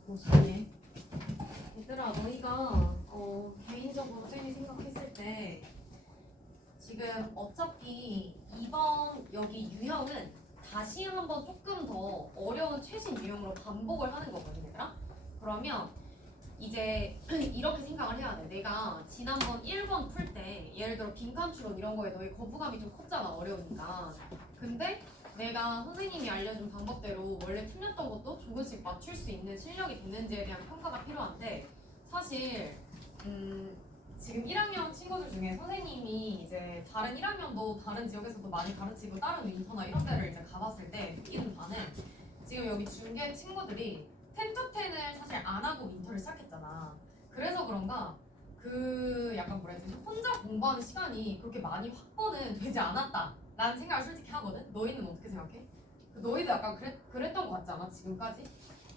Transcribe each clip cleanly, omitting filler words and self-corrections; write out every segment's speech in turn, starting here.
보시네. 얘들아, 너희가 개인적으로 쌤이 생각했을 때 지금 어차피 이번 여기 유형은 다시 한번 조금 더 어려운 최신 유형으로 반복을 하는 거거든, 얘들아. 그러면 이제 이렇게 생각을 해야 돼. 내가 지난번 1번 풀 때 예를 들어 빈칸 추론 이런 거에 너희 거부감이 좀 컸잖아, 어려우니까. 근데 내가 선생님이 알려준 방법대로 원래 틀렸던 것도 조금씩 맞출 수 있는 실력이 됐는지에 대한 평가가 필요한데, 사실 지금 1학년 친구들 중에 선생님이 이제 다른 1학년도 다른 지역에서도 많이 가르치고 다른 윈터나 이런 데를 이제 가봤을 때 느끼는 바는, 지금 여기 중계 친구들이 10-10을 사실 안 하고 윈터를 시작했잖아. 그래서 그런가 그 약간 뭐라 해야 되지? 혼자 공부하는 시간이 그렇게 많이 확보는 되지 않았다 라는 생각을 솔직히 하거든? 너희는 어떻게 생각해? 너희도 약간 그랬던 것 같지 않아? 지금까지?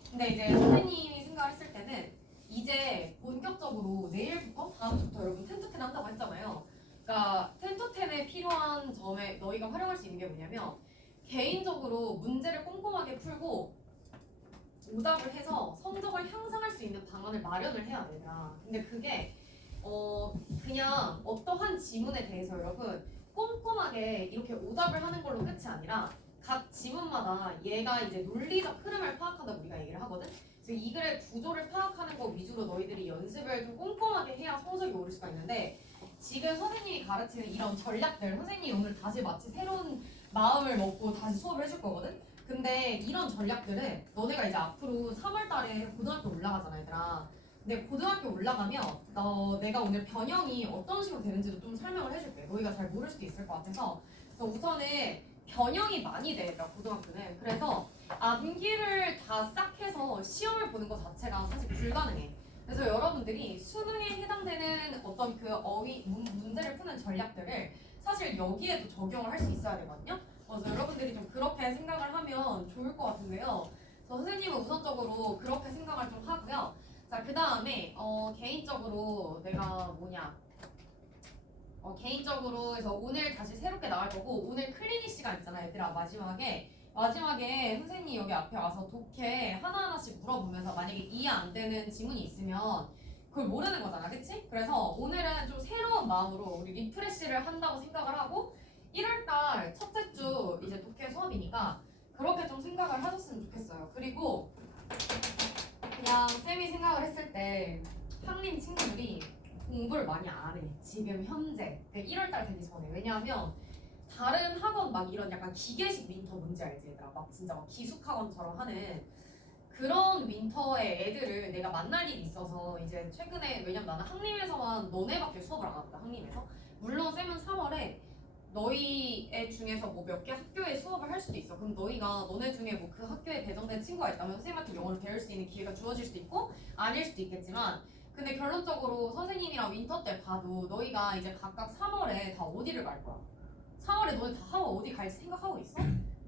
근데 이제 선생님이 생각했을 때는 이제 본격적으로 내일부터 다음 주부터 여러분 10-10 한다고 했잖아요. 그러니까 10-10에 필요한 점에 너희가 활용할 수 있는 게 뭐냐면, 개인적으로 문제를 꼼꼼하게 풀고 오답을 해서 성적을 향상할 수 있는 방안을 마련을 해야 되나. 근데 그게 그냥 어떠한 지문에 대해서 여러분 꼼꼼하게 이렇게 오답을 하는 걸로 끝이 아니라 각 지문마다 얘가 이제 논리적 흐름을 파악한다고 우리가 얘기를 하거든. 그래서 이 글의 구조를 파악하는 거 위주로 너희들이 연습을 좀 꼼꼼하게 해야 성적이 오를 수가 있는데, 지금 선생님이 가르치는 이런 전략들, 선생님이 오늘 다시 마치 새로운 마음을 먹고 다시 수업을 해줄 거거든. 근데 이런 전략들은 너네가 이제 앞으로 3월 달에 고등학교 올라가잖아, 얘들아. 근데 고등학교 올라가면 내가 오늘 변형이 어떤 식으로 되는지도 좀 설명을 해줄게. 너희가 잘 모를 수도 있을 것 같아서. 그래서 우선은 변형이 많이 돼, 얘들아, 고등학교는. 그래서 암기를 다 싹 해서 시험을 보는 것 자체가 사실 불가능해. 그래서 여러분들이 수능에 해당되는 어떤 그 문제를 푸는 전략들을 사실 여기에도 적용을 할 수 있어야 되거든요. 그래서 여러분들이 좀 그렇게 생각을 하면 좋을 것 같은데요. 선생님은 우선적으로 그렇게 생각을 좀 하고요. 자, 그 다음에 개인적으로 내가 개인적으로 그래서 오늘 다시 새롭게 나갈 거고, 오늘 클리닉 시간 있잖아, 얘들아. 마지막에 선생님 여기 앞에 와서 독해 하나하나씩 물어보면서 만약에 이해 안 되는 지문이 있으면 그걸 모르는 거잖아, 그치? 그래서 오늘은 좀 새로운 마음으로 우리 리프레시를 한다고 생각을 하고, 1월달 첫째 주 이제 독해 수업이니까 그렇게 좀 생각을 하셨으면 좋겠어요. 그리고 그냥 쌤이 생각을 했을 때 학림 친구들이 공부를 많이 안 해. 지금 현재 1월달 되기 전에. 왜냐하면 다른 학원 막 이런 약간 기계식 윈터 뭔지 알지, 얘들아? 막 진짜 막 기숙학원처럼 하는 그런 윈터의 애들을 내가 만날 일이 있어서 이제 최근에, 왜냐면 나는 학림에서만 너네밖에 수업을 안 하거든, 학림에서. 물론 쌤은 3월에 너희 애 중에서 뭐 몇 개 학교에 수업을 할 수도 있어. 그럼 너네 중에 뭐 그 학교에 배정된 친구가 있다면 선생님한테 영어를 배울 수 있는 기회가 주어질 수도 있고 아닐 수도 있겠지만, 근데 결론적으로 선생님이랑 윈터 때 봐도 너희가 이제 각각 3월에 다 어디를 갈 거야? 3월에 너네 다 하고 어디 갈지 생각하고 있어?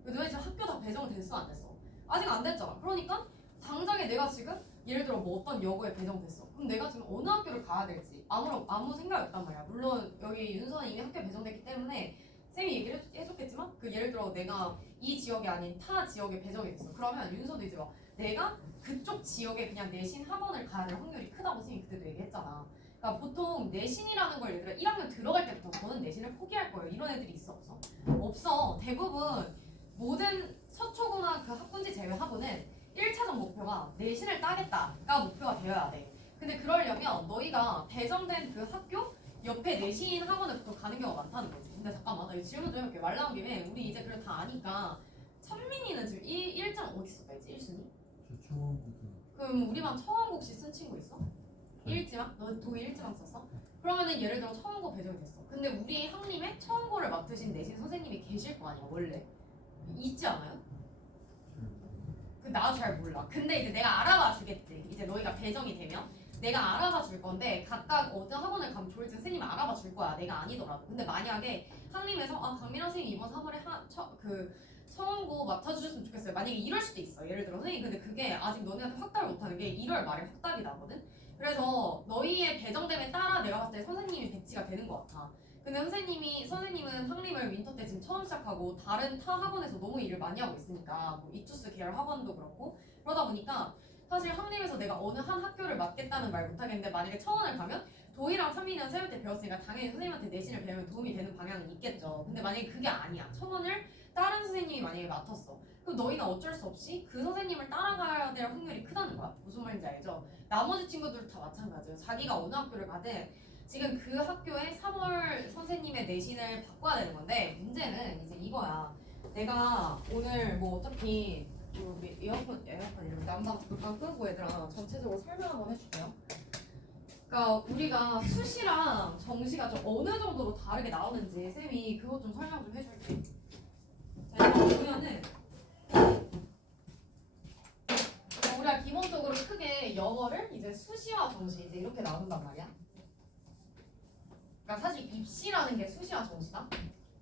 너네 지금 학교 다 배정 됐어, 안 됐어? 아직 안 됐잖아. 그러니까 당장에 내가 지금 예를 들어 뭐 어떤 여고에 배정됐어. 그럼 내가 지금 어느 학교를 가야 될지 아무 생각이 없단 말이야. 물론 여기 윤서는 이미 학교에 배정됐기 때문에 쌤이 얘기를 해줬겠지만, 그 예를 들어 내가 이 지역이 아닌 타 지역에 배정이 됐어. 그러면 윤서도 이제 막 내가 그쪽 지역에 그냥 내신 학원을 가야 될 확률이 크다고 쌤이 그때도 얘기했잖아. 그러니까 보통 내신이라는 걸 얘들아 1학년 들어갈 때부터 저는 내신을 포기할 거예요, 이런 애들이 있어, 없어? 없어. 대부분 모든 서초고나 그 학군지 제외하고는 1차적 목표가 내신을 따겠다가 목표가 되어야 돼. 근데 그러려면 너희가 배정된 그 학교 옆에 내신 학원을 또 가는 경우가 많다는 거지. 근데 잠깐만, 나 이거 질문 좀 해볼게. 말 나온 김에 우리 이제 그래 다 아니까, 찬민이는 지금 1장 어디 썼다 했지? 1순위? 저 청원고등. 그럼 우리 반 청원고 혹시 쓴 친구 있어? 1지망? 너 독일 1지망 썼어? 그러면은 예를 들어 청원고 배정이 됐어. 근데 우리 학림에 청원고를 맡으신 내신 선생님이 계실 거 아니야, 원래. 있지 않아요? 나도 잘 몰라. 근데 이제 내가 알아봐 주겠지. 이제 너희가 배정이 되면 내가 알아봐 줄 건데, 각각 어떤 학원을 가면 좋을지 선생님이 알아봐 줄 거야, 내가 아니더라도. 근데 만약에 학림에서 강민아 선생님 이번 3월에 청원고 맡아주셨으면 좋겠어요, 만약에 이럴 수도 있어. 예를 들어 선생님 근데 그게 아직 너네한테 확답을 못하는 게 1월 말에 확답이 나거든. 그래서 너희의 배정됨에 따라 내가 봤을 때 선생님이 배치가 되는 것 같아. 근데 선생님은 학림을 윈터 때 지금 처음 시작하고 다른 타 학원에서 너무 일을 많이 하고 있으니까, 뭐 이투스 계열 학원도 그렇고, 그러다 보니까 사실 학립에서 내가 어느 한 학교를 맡겠다는 말 못하겠는데 만약에 청원을 가면 도의랑 참미는 세울 때 배웠으니까 당연히 선생님한테 내신을 배우면 도움이 되는 방향은 있겠죠. 근데 만약에 그게 아니야. 청원을 다른 선생님이 만약에 맡았어. 그럼 너희는 어쩔 수 없이 그 선생님을 따라가야 될 확률이 크다는 거야. 무슨 말인지 알죠? 나머지 친구들 다 마찬가지예요. 자기가 어느 학교를 가든 지금 그 학교에 3월 선생님의 내신을 바꿔야 되는 건데 문제는 이제 이거야. 내가 오늘 뭐 어차피 에어컨 이런 난방 잠깐 끄고 얘들아 전체적으로 설명 한번 해줄게요. 그러니까 우리가 수시랑 정시가 좀 어느 정도로 다르게 나오는지 쌤이 그것 좀 설명 좀 해줄게. 자 이거 보면은 우리가 기본적으로 크게 영어를 이제 수시와 정시 이제 이렇게 나눈단 말이야. 그러니까 사실 입시라는 게 수시와 정시다.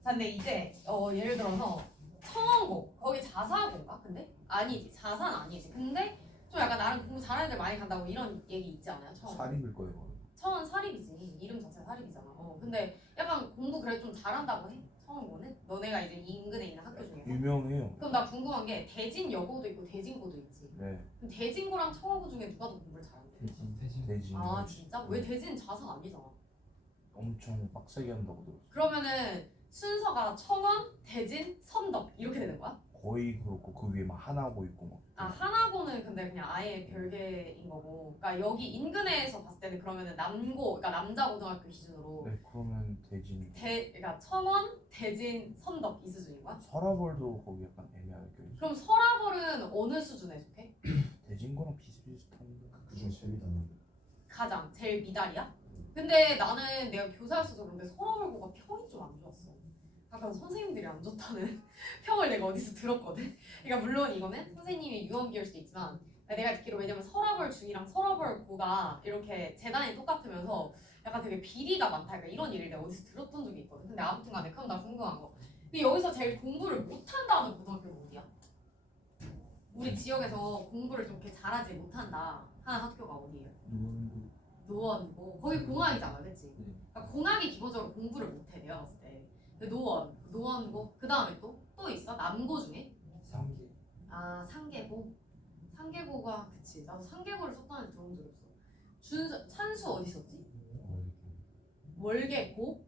자 근데 이제 예를 들어서 청원고 거기 자사고인가? 근데 아니지 자사는 아니지. 근데 좀 약간 나름 공부 잘하는 애들 많이 간다고 이런 얘기 있지 않아요? 청원. 사립일 거예요. 청원 사립이지. 이름 자체가 사립이잖아. 근데 약간 공부 그래 좀 잘한다고 해? 청원고는? 너네가 이제 인근에 있는 학교 중에서. 유명해요. 그럼 나 궁금한 게 대진여고도 있고 대진고도 있지. 네. 그럼 대진고랑 청원고 중에 누가 더 공부를 잘하는데? 대진. 아 진짜? 왜 대진 자사 아니잖아. 엄청 빡세게 한다고 들었어요. 그러면은 순서가 청원, 대진, 선덕 이렇게 되는 거야? 거의 그렇고 그 위에 막 하나고 있고 막. 아 하나고는 근데 그냥 아예 별개인 거고. 그러니까 여기 인근에서 봤을 때는 그러면은 남고, 그러니까 남자 고등학교 기준으로 네, 그러면 대진. 그러니까 청원, 대진, 선덕 이 수준인 거야? 서라벌도 거기 약간 애매하게 껴있어. 그럼 설화벌은 어느 수준에 속해? 대진 거랑 비슷비슷한데. 그중 제일 미담인데. 가장 제일 미달이야? 근데 나는 내가 교사였어서 그런데 설화벌고가 평이 좀 안 좋았어. 약간 선생님들이 안 좋다는 평을 내가 어디서 들었거든. 그러니까 물론 이거는 선생님이 유언비어일 수도 있지만 내가 듣기로 왜냐면 설화벌 중이랑 설화벌 고가 이렇게 재단이 똑같으면서 약간 되게 비리가 많다. 그러니까 이런 얘기를 내가 어디서 들었던 적이 있거든. 근데 아무튼간에 그럼 나 궁금한 거. 근데 여기서 제일 공부를 못한다는 고등학교가 어디야? 우리 지역에서 공부를 좀 이렇게 잘하지 못한다 하는 학교가 어디예요? 노원고. 거기 공학이잖아, 그렇지? 네. 그러니까 공학이 기본적으로 공부를 못해 내가 봤을 때. 근데 노원고 그 다음에 또 있어? 남고 중에? 상계. 아 상계고. 상계고가 그치. 나도 상계고를 썼다는 들어본 적 없어. 찬수 어디 있었지? 월계고?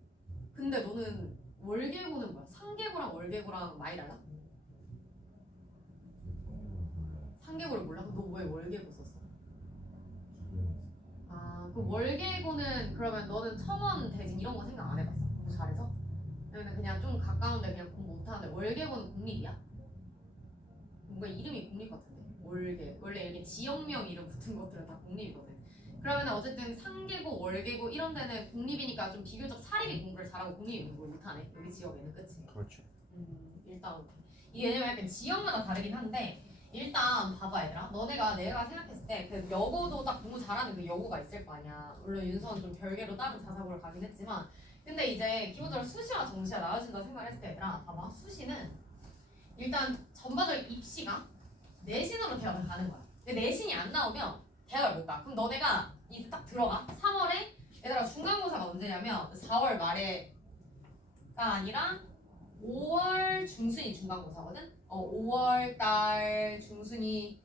근데 너는 월계고는 뭐야? 상계고랑 월계고랑 많이 달라? 상계고를 몰라? 너 왜 월계고 썼어? 아, 그 월계고는 그러면 너는 청원, 대진 이런 거 생각 안 해봤어? 공부 잘해서? 아니면 그냥 좀 가까운데 그냥 공부 못하는데 월계고는 공립이야? 뭔가 이름이 공립 같은데? 월계 원래 이게 지역명 이름 붙은 것들은 다 공립이거든. 그러면 어쨌든 상계고, 월계고 이런 데는 공립이니까 좀 비교적 사립이 공부를 잘하고 공립이 공부를 못하네. 여기 지역에는 그치? 그렇죠. 일단 이게 왜냐면 약간 지역마다 다르긴 한데 일단 봐봐 얘들아. 너네가 내가 생각했을 때 그 여고도 딱 공부 잘하는 그 여고가 있을 거 아니야. 물론 윤서는 좀 별개로 다른 자사고를 가긴 했지만 근데 이제 기본적으로 수시와 정시가 나눠진다고 생각을 했을 때 얘들아 봐봐. 수시는 일단 전반적인 입시가 내신으로 대학을 가는 거야. 근데 내신이 안 나오면 대학을 못 가. 그럼 너네가 이제 딱 들어가. 3월에 얘들아 중간고사가 언제냐면 4월 말에가 아니라 5월 중순이 중간고사거든. 5월 달 중순이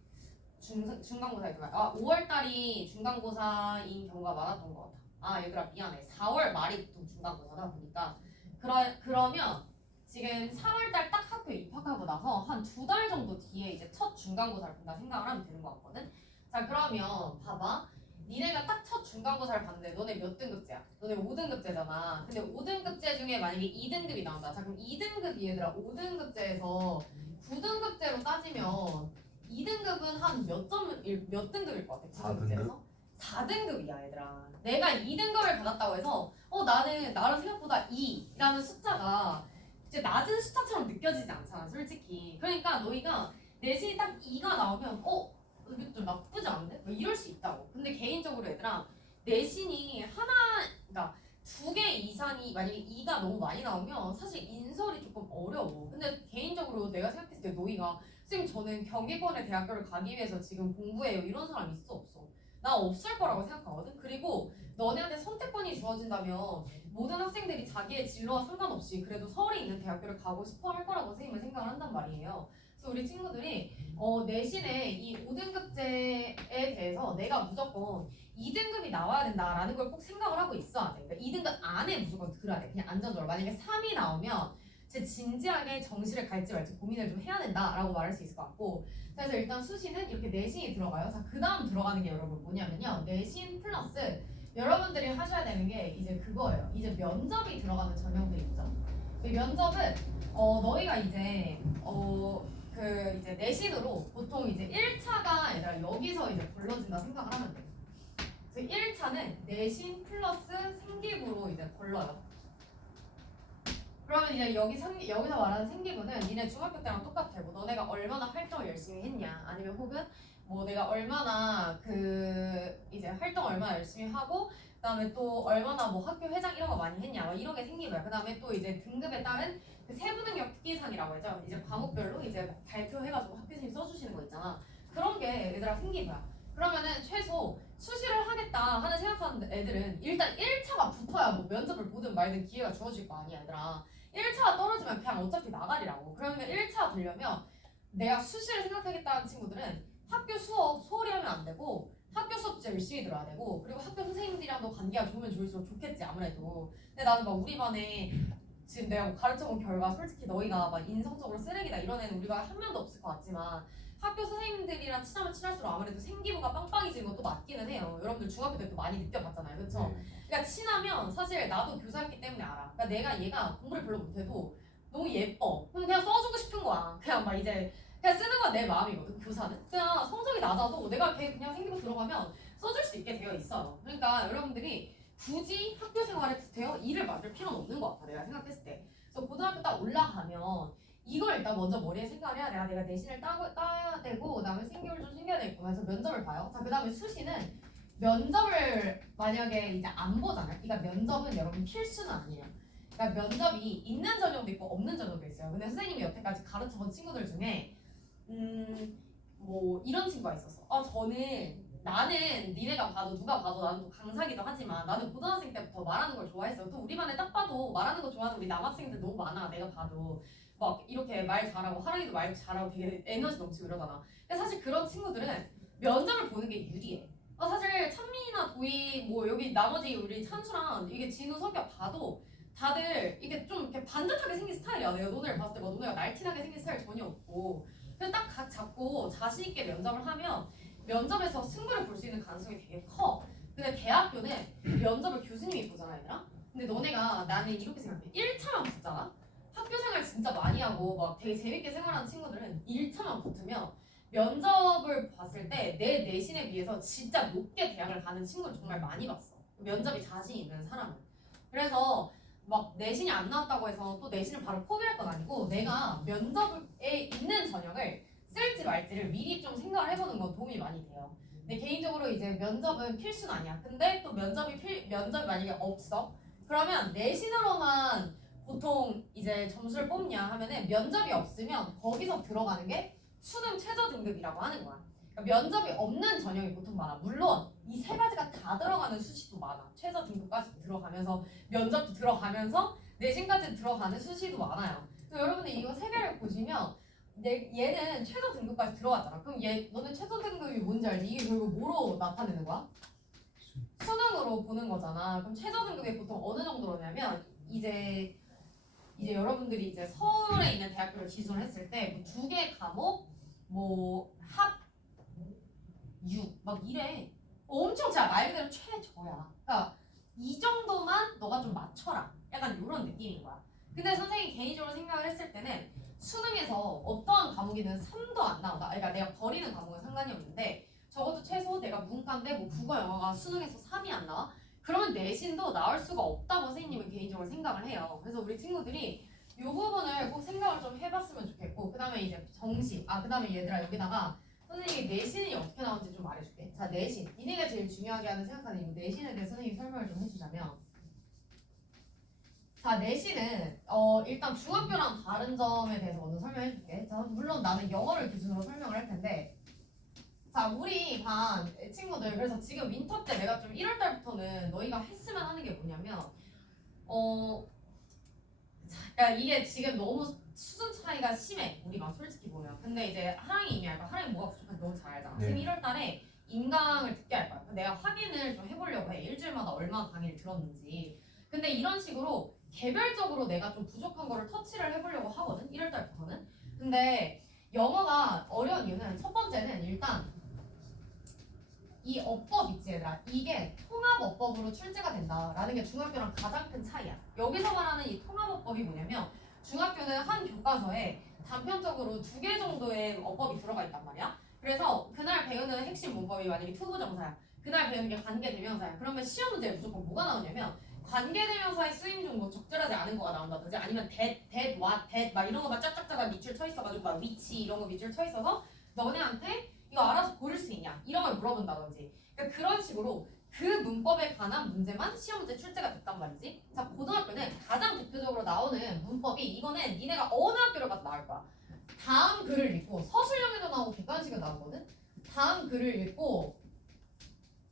중간고사일 거야. 5월 달이 중간고사인 경우가 많았던 것 같아. 아 얘들아 미안해. 4월 말이 보통 중간고사다 보니까 그러면 지금 3월 달 딱 학교 입학하고 나서 한 2달 정도 뒤에 이제 첫 중간고사를 본다 생각을 하면 되는 것 같거든. 자 그러면 봐봐. 니네가 딱 첫 중간고사를 봤는데 너네 몇 등급제야? 너네 5등급제잖아. 근데 5등급제 중에 만약에 2등급이 나온다. 자 그럼 2등급이 얘들아 5등급제에서 9등급제로 따지면 2등급은 한 몇 등급일 것 같아? 9등급제에서? 4등급이야 얘들아. 내가 2등급을 받았다고 해서 나는 나름 생각보다 2라는 숫자가 이제 낮은 숫자처럼 느껴지지 않잖아 솔직히. 그러니까 너희가 내신이 딱 2가 나오면 이게 좀 나쁘지 않은데? 뭐 이럴 수 있다고. 근데 개인적으로 얘들아 내신이 그러니까 2개 이상이 만약에 2가 너무 많이 나오면 사실 인설이 조금 어려워. 근데 개인적으로 내가 생각했을 때 너희가 선생님 저는 경기권의 대학교를 가기 위해서 지금 공부해요 이런 사람 있어 없어? 나 없을 거라고 생각하거든. 그리고 너네한테 선택권이 주어진다면 모든 학생들이 자기의 진로와 상관없이 그래도 서울에 있는 대학교를 가고 싶어 할 거라고 선생님은 생각을 한단 말이에요. 그래서 우리 친구들이 내신의 이 5등급제에 대해서 내가 무조건 2등급이 나와야 된다라는 걸 꼭 생각을 하고 있어야 돼. 그러니까 2등급 안에 무조건 들어야 돼. 그냥 안전적으로. 만약에 3이 나오면 제 진지하게 정시를 갈지 말지 고민을 좀 해야 된다라고 말할 수 있을 것 같고. 그래서 일단 수시는 이렇게 내신이 들어가요. 자, 그 다음 들어가는 게 여러분 뭐냐면요. 내신 플러스 여러분들이 하셔야 되는 게 이제 그거예요. 이제 면접이 들어가는 전형들이 있죠. 그 면접은 너희가 이제 이제 내신으로 보통 이제 1차가 얘들아 여기서 이제 걸러진다 생각을 하면 돼. 그래서 1차는 내신 플러스 생기부로 이제 걸러요. 그러면 이제 여기서 말하는 생기부는 니네 중학교 때랑 똑같아. 뭐 너네가 얼마나 활동을 열심히 했냐, 아니면 혹은 뭐 내가 얼마나 이제 활동 얼마나 열심히 하고, 그다음에 또 얼마나 뭐 학교 회장 이런 거 많이 했냐, 뭐 이런 게 생기고요. 그다음에 또 이제 등급에 따른 그 세부 능력 특기상이라고 하죠. 이제 과목별로 이제 발표해가지고 학교생이 써주시는 거 있잖아. 그런 게 얘들아 생기고요. 그러면은 최소 수시를 하겠다 하는 생각하는 애들은 일단 1차가 붙어야 뭐 면접을 보든 말든 기회가 주어질 거 아니야, 얘들아. 1차가 떨어지면 그냥 어차피 나가리라고. 그러면 1차 되려면 내가 수시를 생각하겠다는 친구들은 학교 수업 소홀히 하면 안 되고 학교 수업 진짜 열심히 들어야 되고, 그리고 학교 선생님들이랑도 관계가 좋으면 좋을수록 좋겠지 아무래도. 근데 나는 막 우리 반에 지금 내가 뭐 가르쳐본 결과 솔직히 너희가 막 인성적으로 쓰레기다 이런 애는 우리가 한 명도 없을 것 같지만 학교 선생님들이랑 친하면 친할수록 아무래도 생기부가 빵빵해지는 것도 맞기는 해요. 여러분들 중학교 때 또 많이 느껴봤잖아요, 그렇죠? 네. 그러니까 친하면 사실 나도 교사였기 때문에 알아. 그러니까 내가 얘가 공부를 별로 못해도 너무 예뻐. 그냥 써주고 싶은 거야. 그냥 막 이제 그냥 쓰는 건 내 마음이거든. 교사는 그냥 성적이 낮아도 내가 걔 그냥 생기부 들어가면 써줄 수 있게 되어 있어요. 그러니까 여러분들이 굳이 학교 생활에 구태여 일을 만들 필요는 없는 것 같아, 내가 생각했을 때. 그래서 고등학교 딱 올라가면 이걸 일단 먼저 머리에 생각을 해야 돼. 내가 내신을 따야 되고 그다음에 생기부를 좀 챙겨야 되겠구나 해서 면접을 봐요. 자, 그다음에 수시는 면접을 만약에 이제 안 보잖아요. 그러니까 면접은 여러분 필수는 아니에요. 그러니까 면접이 있는 전형도 있고 없는 전형도 있어요. 근데 선생님이 여태까지 가르쳐본 친구들 중에 뭐 이런 친구가 있었어. 나는 니네가 봐도 누가 봐도 나는 또 강사기도 하지만 나는 고등학생 때부터 말하는 걸 좋아했어. 또 우리 반에 딱 봐도 말하는 거 좋아하는 우리 남학생들 너무 많아. 내가 봐도 막 이렇게 말 잘하고 하랑이도 말 잘하고 되게 에너지 넘치고 이러잖아. 근데 사실 그런 친구들은 면접을 보는 게 유리해. 사실 찬민이나 도희 뭐 여기 나머지 우리 찬수랑 이게 진우 성격 봐도 다들 이게 좀 이렇게 반듯하게 생긴 스타일이야. 내가 너네를 봤을 때 막 너네가 날씬하게 생긴 스타일 전혀 없고 그냥 딱 각 잡고 자신 있게 면접을 하면 면접에서 승부를 볼 수 있는 가능성이 되게 커. 근데 대학교는 면접을 교수님이 보잖아, 얘들아. 근데 너네가 나는 이렇게 생각해. 1차만 붙잖아. 학교 생활 진짜 많이 하고 막 되게 재밌게 생활하는 친구들은 1차만 붙으면 면접을 봤을 때 내 내신에 비해서 진짜 높게 대학을 가는 친구를 정말 많이 봤어. 면접이 자신 있는 사람은. 그래서 막 내신이 안 나왔다고 해서 또 내신을 바로 포기할 건 아니고 내가 면접에 있는 전형을 쓸지 말지를 미리 좀 생각을 해보는 건 도움이 많이 돼요. 근데 개인적으로 이제 면접은 필수는 아니야. 근데 또 면접이 만약에 없어? 그러면 내신으로만 보통 이제 점수를 뽑냐 하면은 면접이 없으면 거기서 들어가는 게 수능 최저 등급이라고 하는 거야. 그러니까 면접이 없는 전형이 보통 많아. 물론 이 세 가지가 다 들어가는 수시도 많아. 최저 등급까지 들어가면서 면접도 들어가면서 내신까지 들어가는 수시도 많아요. 그래서 여러분들 이거 세 개를 보시면 얘는 최저 등급까지 들어갔잖아. 그럼 너는 최저 등급이 뭔지 알지? 이게 결국 뭐로 나타내는 거야? 수능으로 보는 거잖아. 그럼 최저 등급이 보통 어느 정도로냐면 이제 여러분들이 이제 서울에 있는 대학교를 기준으로 했을 때 뭐 2개 과목 뭐합 6, 막 이래. 엄청 진짜 말 그대로 최저야. 그러니까 이 정도만 너가 좀 맞춰라. 약간 이런 느낌인 거야. 근데 선생님이 개인적으로 생각을 했을 때는 수능에서 어떠한 과목이든 3도 안 나온다. 그러니까 내가 버리는 과목은 상관이 없는데 적어도 최소 내가 문과인데 뭐 국어 영어가 수능에서 3이 안 나와? 그러면 내신도 나올 수가 없다고 선생님은 개인적으로 생각을 해요. 그래서 우리 친구들이 이 부분을 꼭 생각을 좀 해봤으면 좋겠고, 그 다음에 이제 정시, 그 다음에 얘들아 여기다가 선생님이 내신이 어떻게 나오는지 좀 말해줄게. 자, 내신. 니네가 제일 중요하게 생각하는 이 내신에 대해 선생님이 설명을 좀 해주자면, 자, 내신은 일단 중학교랑 다른 점에 대해서 먼저 설명해줄게. 자, 물론 나는 영어를 기준으로 설명을 할 텐데, 자, 우리 반 친구들, 그래서 지금 윈터 때 내가 좀 1월 달부터는 너희가 했으면 하는 게 뭐냐면, 그러니까 이게 지금 너무 수준 차이가 심해. 우리가 솔직히 보면. 근데 이제 하랑이 이미 알고 하랑이 뭐가 부족한지 너무 잘 알잖아. 네. 지금 1월 달에 인강을 듣게 할 거야. 내가 확인을 좀 해보려고 해. 일주일마다 얼마나 강의를 들었는지. 근데 이런 식으로 개별적으로 내가 좀 부족한 거를 터치를 해보려고 하거든. 1월 달부터는. 근데 영어가 어려운 이유는 첫 번째는 일단 이 어법 있지 얘들아. 이게 통합어법으로 출제가 된다라는 게 중학교랑 가장 큰 차이야. 여기서 말하는 이 통합어법이 뭐냐면 중학교는 한 교과서에 단편적으로 2개 정도의 어법이 들어가 있단 말이야. 그래서 그날 배우는 핵심 문법이 만약에 투부정사야. 그날 배우는 게 관계대명사야. 그러면 시험 문제에 무조건 뭐가 나오냐면 관계대명사의 쓰임 중 뭐 적절하지 않은 거가 나온다든지 아니면 that, what, that 막 이런 거만 짝짝짝아 밑줄 쳐 있어가지고 막 위치 이런 거 밑줄 쳐 있어서 너네한테 이거 알아서 고를 수 있냐 이런 걸 물어본다든지 그러니까 그런 식으로 그 문법에 관한 문제만 시험 문제 출제가 됐단 말이지. 자 고등학교는 가장 대표적으로 나오는 문법이 이거는 니네가 어느 학교를 가도 나올 거야. 다음 글을 읽고 서술형에도 나오고 객관식에도 나오거든. 다음 글을 읽고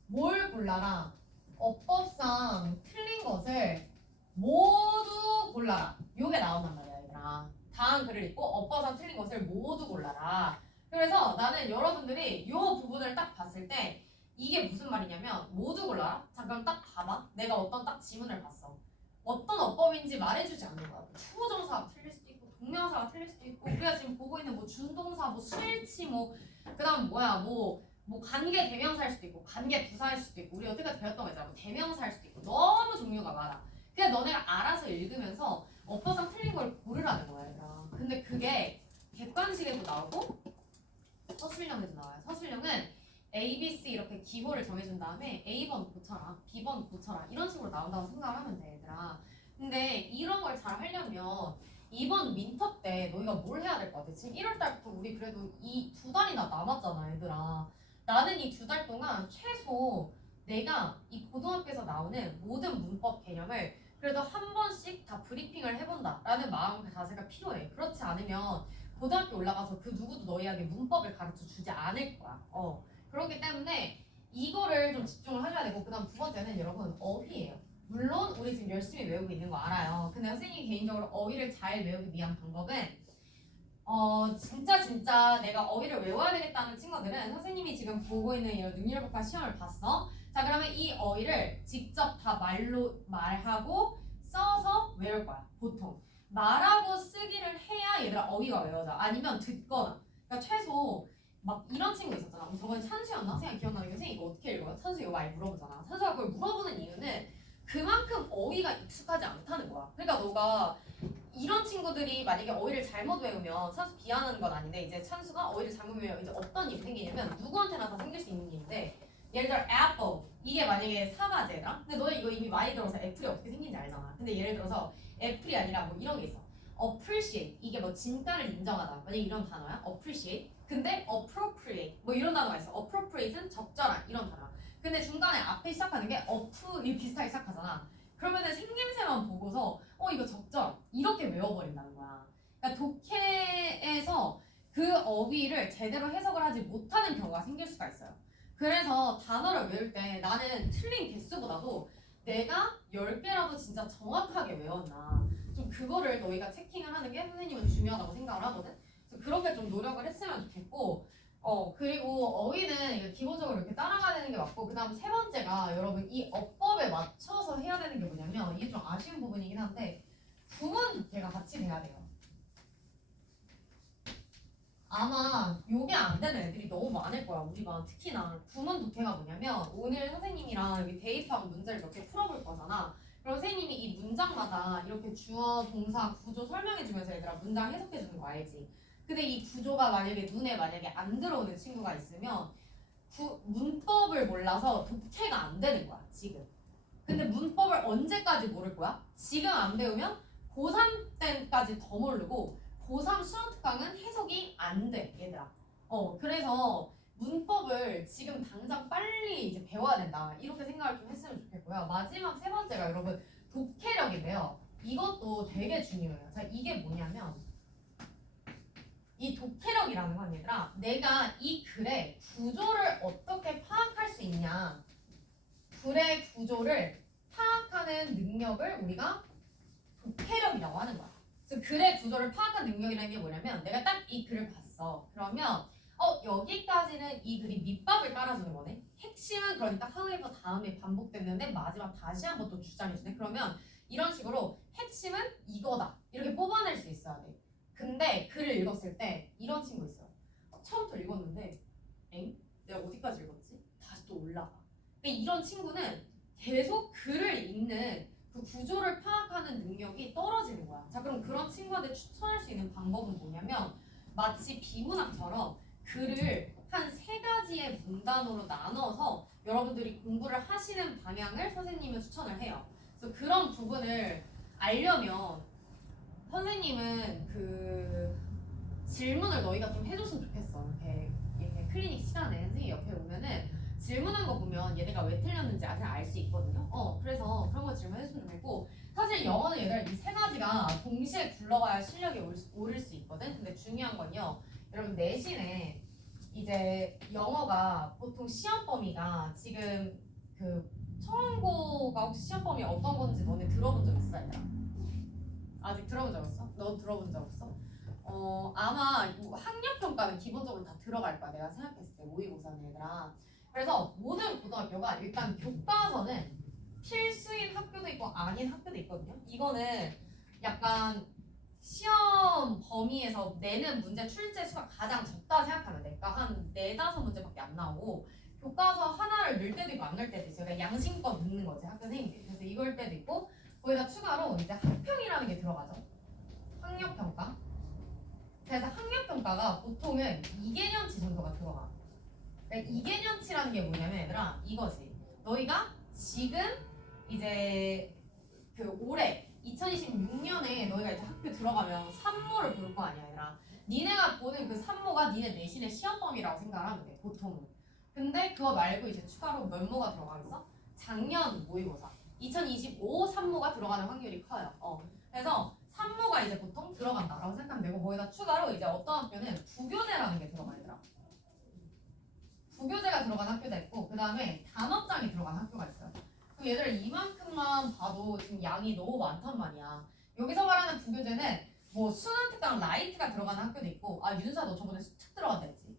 뭘 골라라. 어법상 틀린 것을 모두 골라라. 요게 나온단 말이야 얘들아. 다음 글을 읽고 어법상 틀린 것을 모두 골라라. 그래서 나는 여러분들이 요 부분을 딱 봤을 때 이게 무슨 말이냐면 모두 골라라? 잠깐 딱 봐봐. 내가 어떤 딱 지문을 봤어. 어떤 어법인지 말해주지 않는 거야. 투부정사가 틀릴 수도 있고 동명사가 틀릴 수도 있고 우리가 지금 보고 있는 뭐 준동사, 뭐 수일치, 뭐 그다음 뭐야 뭐 관계 대명사일 수도 있고 관계 부사일 수도 있고 우리 여태까지 배웠던 거 있잖아. 뭐 대명사일 수도 있고 너무 종류가 많아. 그냥 너네가 알아서 읽으면서 어법상 틀린 걸 고르라는 거야. 얘들아. 근데 그게 객관식에도 나오고 서술형에도 나와요. 서술형은 A, B, C 이렇게 기호를 정해준 다음에 A번 고쳐라, B번 고쳐라 이런 식으로 나온다고 생각을 하면 돼 얘들아. 근데 이런 걸 잘 하려면 이번 윈터 때 너희가 뭘 해야 될 것 같아? 지금 1월 달부터 우리 그래도 이 2달이나 남았잖아 얘들아. 나는 이 2달 동안 최소 내가 이 고등학교에서 나오는 모든 문법 개념을 그래도 한 번씩 다 브리핑을 해본다라는 마음 자세가 필요해. 그렇지 않으면 고등학교 올라가서 그 누구도 너희에게 문법을 가르쳐 주지 않을 거야. 그렇기 때문에 이거를 좀 집중을 하셔야 되고 그다음 두 번째는 여러분 어휘예요. 물론 우리 지금 열심히 외우고 있는 거 알아요. 근데 선생님이 개인적으로 어휘를 잘 외우기 위한 방법은 진짜 내가 어휘를 외워야 되겠다는 친구들은 선생님이 지금 보고 있는 이 능률법과 시험을 봤어. 자 그러면 이 어휘를 직접 다 말하고 써서 외울 거야. 보통 말하고 쓰기를 해야 얘들아 어휘가 외워져. 아니면 듣거나. 그러니까 최소 막 이런 친구 있었잖아. 저번에 찬수였나? 선생님 기억나는 게 선생님 이거 어떻게 읽어요? 찬수 이거 많이 물어보잖아. 찬수가 그걸 물어보는 이유는 그만큼 어휘가 익숙하지 않다는 거야. 그러니까 너가 이런 친구들이 만약에 어휘를 잘못 외우면 찬수 비하하는 건 아닌데 이제 찬수가 어휘를 잘못 외우면 이제 어떤 일이 생기냐면 누구한테나 다 생길 수 있는 일인데 예를 들어 apple 이게 만약에 사과제다. 근데 너네 이거 이미 많이 들어서 애플이 어떻게 생긴지 알잖아. 근데 예를 들어서 애플이 아니라 뭐 이런 게 있어. appreciate 이게 뭐 진가를 인정하다. 만약에 이런 단어야. appreciate. 근데 appropriate 뭐 이런 단어가 있어. appropriate는 적절한 이런 단어. 근데 중간에 앞에 시작하는 게 이 비슷하게 시작하잖아. 그러면은 생김새만 보고서 이거 적절 이렇게 외워버린다는 거야. 그러니까 독해에서 그 어휘를 제대로 해석을 하지 못하는 경우가 생길 수가 있어요. 그래서 단어를 외울 때 나는 틀린 개수보다도 내가 10개라도 진짜 정확하게 외웠나 좀 그거를 너희가 체킹을 하는 게 선생님은 중요하다고 생각을 하거든. 그래서 그렇게 좀 노력을 했으면 좋겠고 그리고 어휘는 이게 기본적으로 이렇게 따라가야 되는 게 맞고 그 다음 세 번째가 여러분 이 어법에 맞춰서 해야 되는 게 뭐냐면 이게 좀 아쉬운 부분이긴 한데 구문 독해가 같이 돼야 돼요. 아마 요게 안 되는 애들이 너무 많을 거야 우리 반 특히나. 구문 독해가 뭐냐면 오늘 선생님이랑 여기 대입한 문제를 몇 개 풀어볼 거잖아. 그럼 선생님이 이 문장마다 이렇게 주어, 동사, 구조 설명해주면서 얘들아 문장 해석해주는 거 알지? 근데 이 구조가 만약에 눈에 안 들어오는 친구가 있으면 문법을 몰라서 독해가 안 되는 거야 지금. 근데 문법을 언제까지 모를 거야? 지금 안 배우면 고3 때까지 더 모르고 고3 수능 특강은 해석이 안 돼 얘들아. 그래서 문법을 지금 당장 빨리 이제 배워야 된다 이렇게 생각을 좀 했으면 좋겠고요. 마지막 세 번째가 여러분 독해력인데요. 이것도 되게 중요해요. 자 이게 뭐냐면 이 독해력이라는 건 얘들아 내가 이 글의 구조를 어떻게 파악할 수 있냐 글의 구조를 파악하는 능력을 우리가 독해력이라고 하는 거야. 그래서 글의 구조를 파악한 능력이라는 게 뭐냐면 내가 딱 이 글을 봤어. 그러면 여기까지는 이 글이 밑밥을 깔아주는 거네. 핵심은 그러니까 however 다음에 반복됐는데 마지막 다시 한 번 또 주장해주네. 그러면 이런 식으로 핵심은 이거다. 이렇게 뽑아낼 수 있어야 돼. 근데 글을 읽었을 때 이런 친구 있어요. 처음부터 읽었는데 엥? 내가 어디까지 읽었지? 다시 또 올라가. 근데 이런 친구는 계속 글을 읽는 그 구조를 파악하는 능력이 떨어지는 거야. 자, 그럼 그런 친구한테 추천할 수 있는 방법은 뭐냐면 마치 비문학처럼 글을 한 3가지의 문단으로 나눠서 여러분들이 공부를 하시는 방향을 선생님은 추천을 해요. 그래서 그런 부분을 알려면 선생님은 그 질문을 너희가 좀 해줬으면 좋겠어. 이렇게 클리닉 시간에 선생님 옆에 오면은 질문한 거 보면 얘네가 왜 틀렸는지 알 수 있거든요. 그래서 그런 거 질문해주면 좋겠고 사실 영어는 얘들아 이 3가지가 동시에 굴러가야 실력이 오를 수 있거든. 근데 중요한 건요. 여러분 내신에 이제 영어가 보통 시험 범위가 지금 그 청원고가 혹시 시험 범위 어떤 건지 너네 들어본 적 있어 얘들아? 아직 들어본 적 없어? 너 들어본 적 없어? 아마 학력평가는 기본적으로 다 들어갈 거야. 내가 생각했을 때 모의고사는 얘들아. 그래서 모든 고등학교가 일단 교과서는 필수인 학교도 있고 아닌 학교도 있거든요. 이거는 약간 시험 범위에서 내는 문제 출제 수가 가장 적다 생각하면 돼. 그러니까 한 4-5문제밖에 안 나오고 교과서 하나를 넣을 때도 있고 안 넣을 때도 있어요. 그러니까 양심껏 넣는 거지 학교 선생님들이. 그래서 이걸 때도 있고 거기다 추가로 이제 학평이라는 게 들어가죠. 학력평가. 그래서 학력평가가 보통은 2개년치 정도가 들어가. 그러니까 2개년치라는 게 뭐냐면 얘들아 이거지. 너희가 지금 이제 그 올해 2026년에 너희가 이제 학교 들어가면 산모를 볼 거 아니야 얘들아. 니네가 보는 그 산모가 니네 내신의 시험 범위라고 생각하면 돼 보통은. 근데 그거 말고 이제 추가로 면모가 들어가겠어? 작년 모의고사 2025 산모가 들어가는 확률이 커요. 그래서 산모가 이제 보통 들어간다라고 생각하면 되고 거기다 추가로 이제 어떤 학교는 부교재라는 게 들어가 얘들아. 부교재가 들어간 학교가 있고 그 다음에 단원장이 들어간 학교가 있어요. 그럼 얘들 이만큼만 봐도 지금 양이 너무 많단 말이야. 여기서 말하는 부교재는 뭐 수능특강 라이트가 들어가는 학교도 있고 윤수야 너 저번에 수특 들어간다 했지?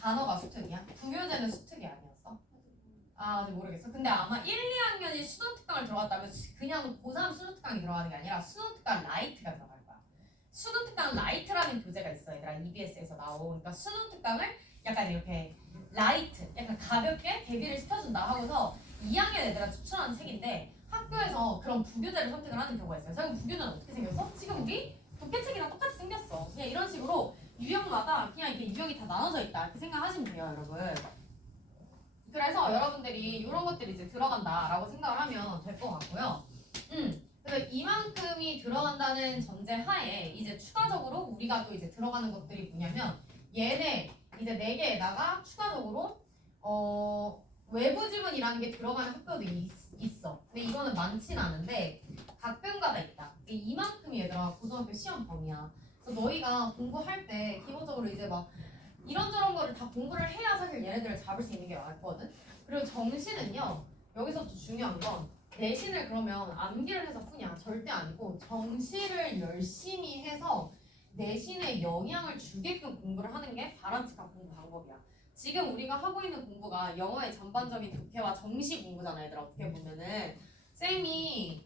단어가 수특이야? 부교재는 수특이 아니었어? 아직 모르겠어. 근데 아마 1, 2학년이 수능특강을 들어갔다면 그냥 고3 수능특강이 들어가는 게 아니라 수능특강 라이트가 들어갈 거야. 수능특강 라이트라는 교재가 있어 얘들아. EBS에서 나온. 그러니까 수능특강을 약간 이렇게 라이트, 약간 가볍게 대비를 시켜준다 하고서 2학년 애들한테 추천하는 책인데 학교에서 그런 부교재를 선택을 하는 경우가 있어요. 자, 그럼 부교재는 어떻게 생겼어? 지금 우리 독해책이랑 똑같이 생겼어. 그냥 이런 식으로 유형마다 그냥 이렇게 유형이 다 나눠져 있다 이렇게 생각하시면 돼요, 여러분. 그래서 여러분들이 이런 것들이 이제 들어간다라고 생각을 하면 될 것 같고요. 그래서 이만큼이 들어간다는 전제 하에 이제 추가적으로 우리가 또 이제 들어가는 것들이 뭐냐면 얘네 이제 4개에다가 추가적으로 외부 지문이라는 게 들어가는 학교도 있어. 근데 이거는 많진 않은데 가끔가다 있다. 이만큼이 얘들아 고등학교 시험 범위야. 그래서 너희가 공부할 때 기본적으로 이제 막 이런저런 거를 다 공부를 해야 사실 얘네들을 잡을 수 있는 게 많거든. 그리고 정시는요. 여기서부터 중요한 건 내신을 그러면 암기를 해서 푸냐 절대 아니고 정시를 열심히 해서 내신에 영향을 주게끔 공부를 하는 게 바람직한 공부 방법이야. 지금 우리가 하고 있는 공부가 영어의 전반적인 독해와 정시 공부잖아 얘들아. 어떻게 보면은 쌤이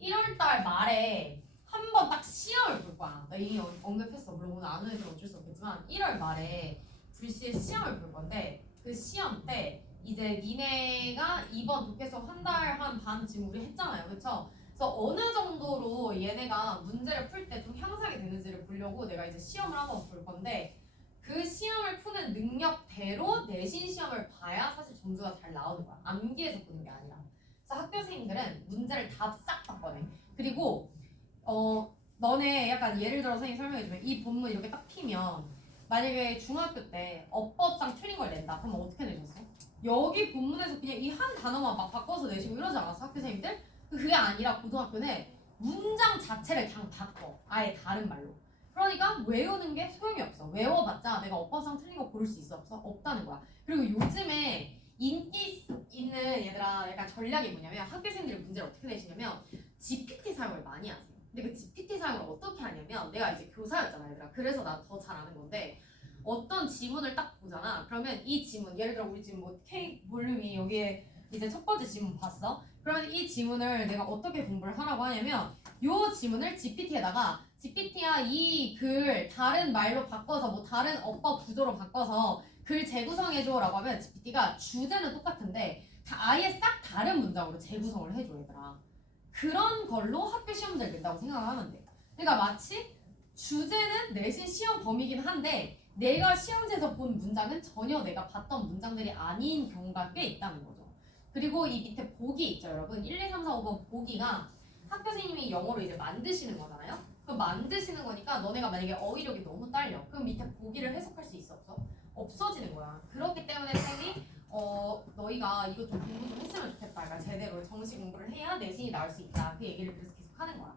1월달 말에 한 번 딱 시험을 볼 거야. 나 이미 언급했어. 물론 오늘 안 해도 어쩔 수 없겠지만 1월 말에 불시에 시험을 볼 건데 그 시험 때 이제 니네가 이번 독해 수업 한 달 한 반 지금 우리 했잖아요. 그렇죠? 그래서 어느 정도로 얘네가 문제를 풀 때 좀 향상이 되는지를 보려고 내가 이제 시험을 한번 볼 건데 그 시험을 푸는 능력대로 내신 시험을 봐야 사실 점수가 잘 나오는 거야. 암기해서 보는 게 아니라. 그래서 학교 선생님들은 문제를 다 싹 바꿔내. 그리고 너네 약간 예를 들어 선생님 설명해주면 이 본문 이렇게 딱 피면 만약에 중학교 때 어법상 틀린 걸 낸다. 그럼 어떻게 내셨어? 여기 본문에서 그냥 이 한 단어만 막 바꿔서 내시고 이러지 않았어? 학교 선생님들? 그게 아니라 고등학교는 문장 자체를 그냥 바꿔. 아예 다른 말로. 그러니까 외우는 게 소용이 없어. 외워봤자 내가 어법상 틀린 거 고를 수 있어? 없어? 없다는 거야. 그리고 요즘에 인기 있는 얘들아 약간 전략이 뭐냐면 학교 선생님들이 문제를 어떻게 내시냐면 GPT 사용을 많이 하세요. 근데 그 GPT 사용을 어떻게 하냐면 내가 이제 교사였잖아 얘들아. 그래서 나 더 잘하는 건데 어떤 지문을 딱 보잖아. 그러면 이 지문 예를 들어 우리 지금 뭐 K 볼륨이 여기에 이제 첫 번째 지문 봤어. 그러면 이 지문을 내가 어떻게 공부를 하라고 하냐면 요 지문을 GPT에다가 GPT야 이 글 다른 말로 바꿔서 뭐 다른 어법 구조로 바꿔서 글 재구성해줘라고 하면 GPT가 주제는 똑같은데 다 아예 싹 다른 문장으로 재구성을 해줘 얘들아. 그런 걸로 학교 시험 잘 된다고 생각하면 돼. 그러니까 마치 주제는 내신 시험 범위긴 한데 내가 시험지에서 본 문장은 전혀 내가 봤던 문장들이 아닌 경우가 꽤 있다는 거죠. 그리고 이 밑에 보기 있죠 여러분. 1, 2, 3, 4, 5번 보기가 학교 선생님이 영어로 이제 만드시는 거잖아요. 그 만드시는 거니까 너네가 만약에 어휘력이 너무 딸려. 그럼 밑에 보기를 해석할 수 있어 없어? 없어지는 거야. 그렇기 때문에 쌤이 너희가 이거 좀 공부 좀 했으면 좋겠다. 그러니까 제대로 정시 공부를 해야 내신이 나올 수 있다. 그 얘기를 그래서 계속 하는 거야.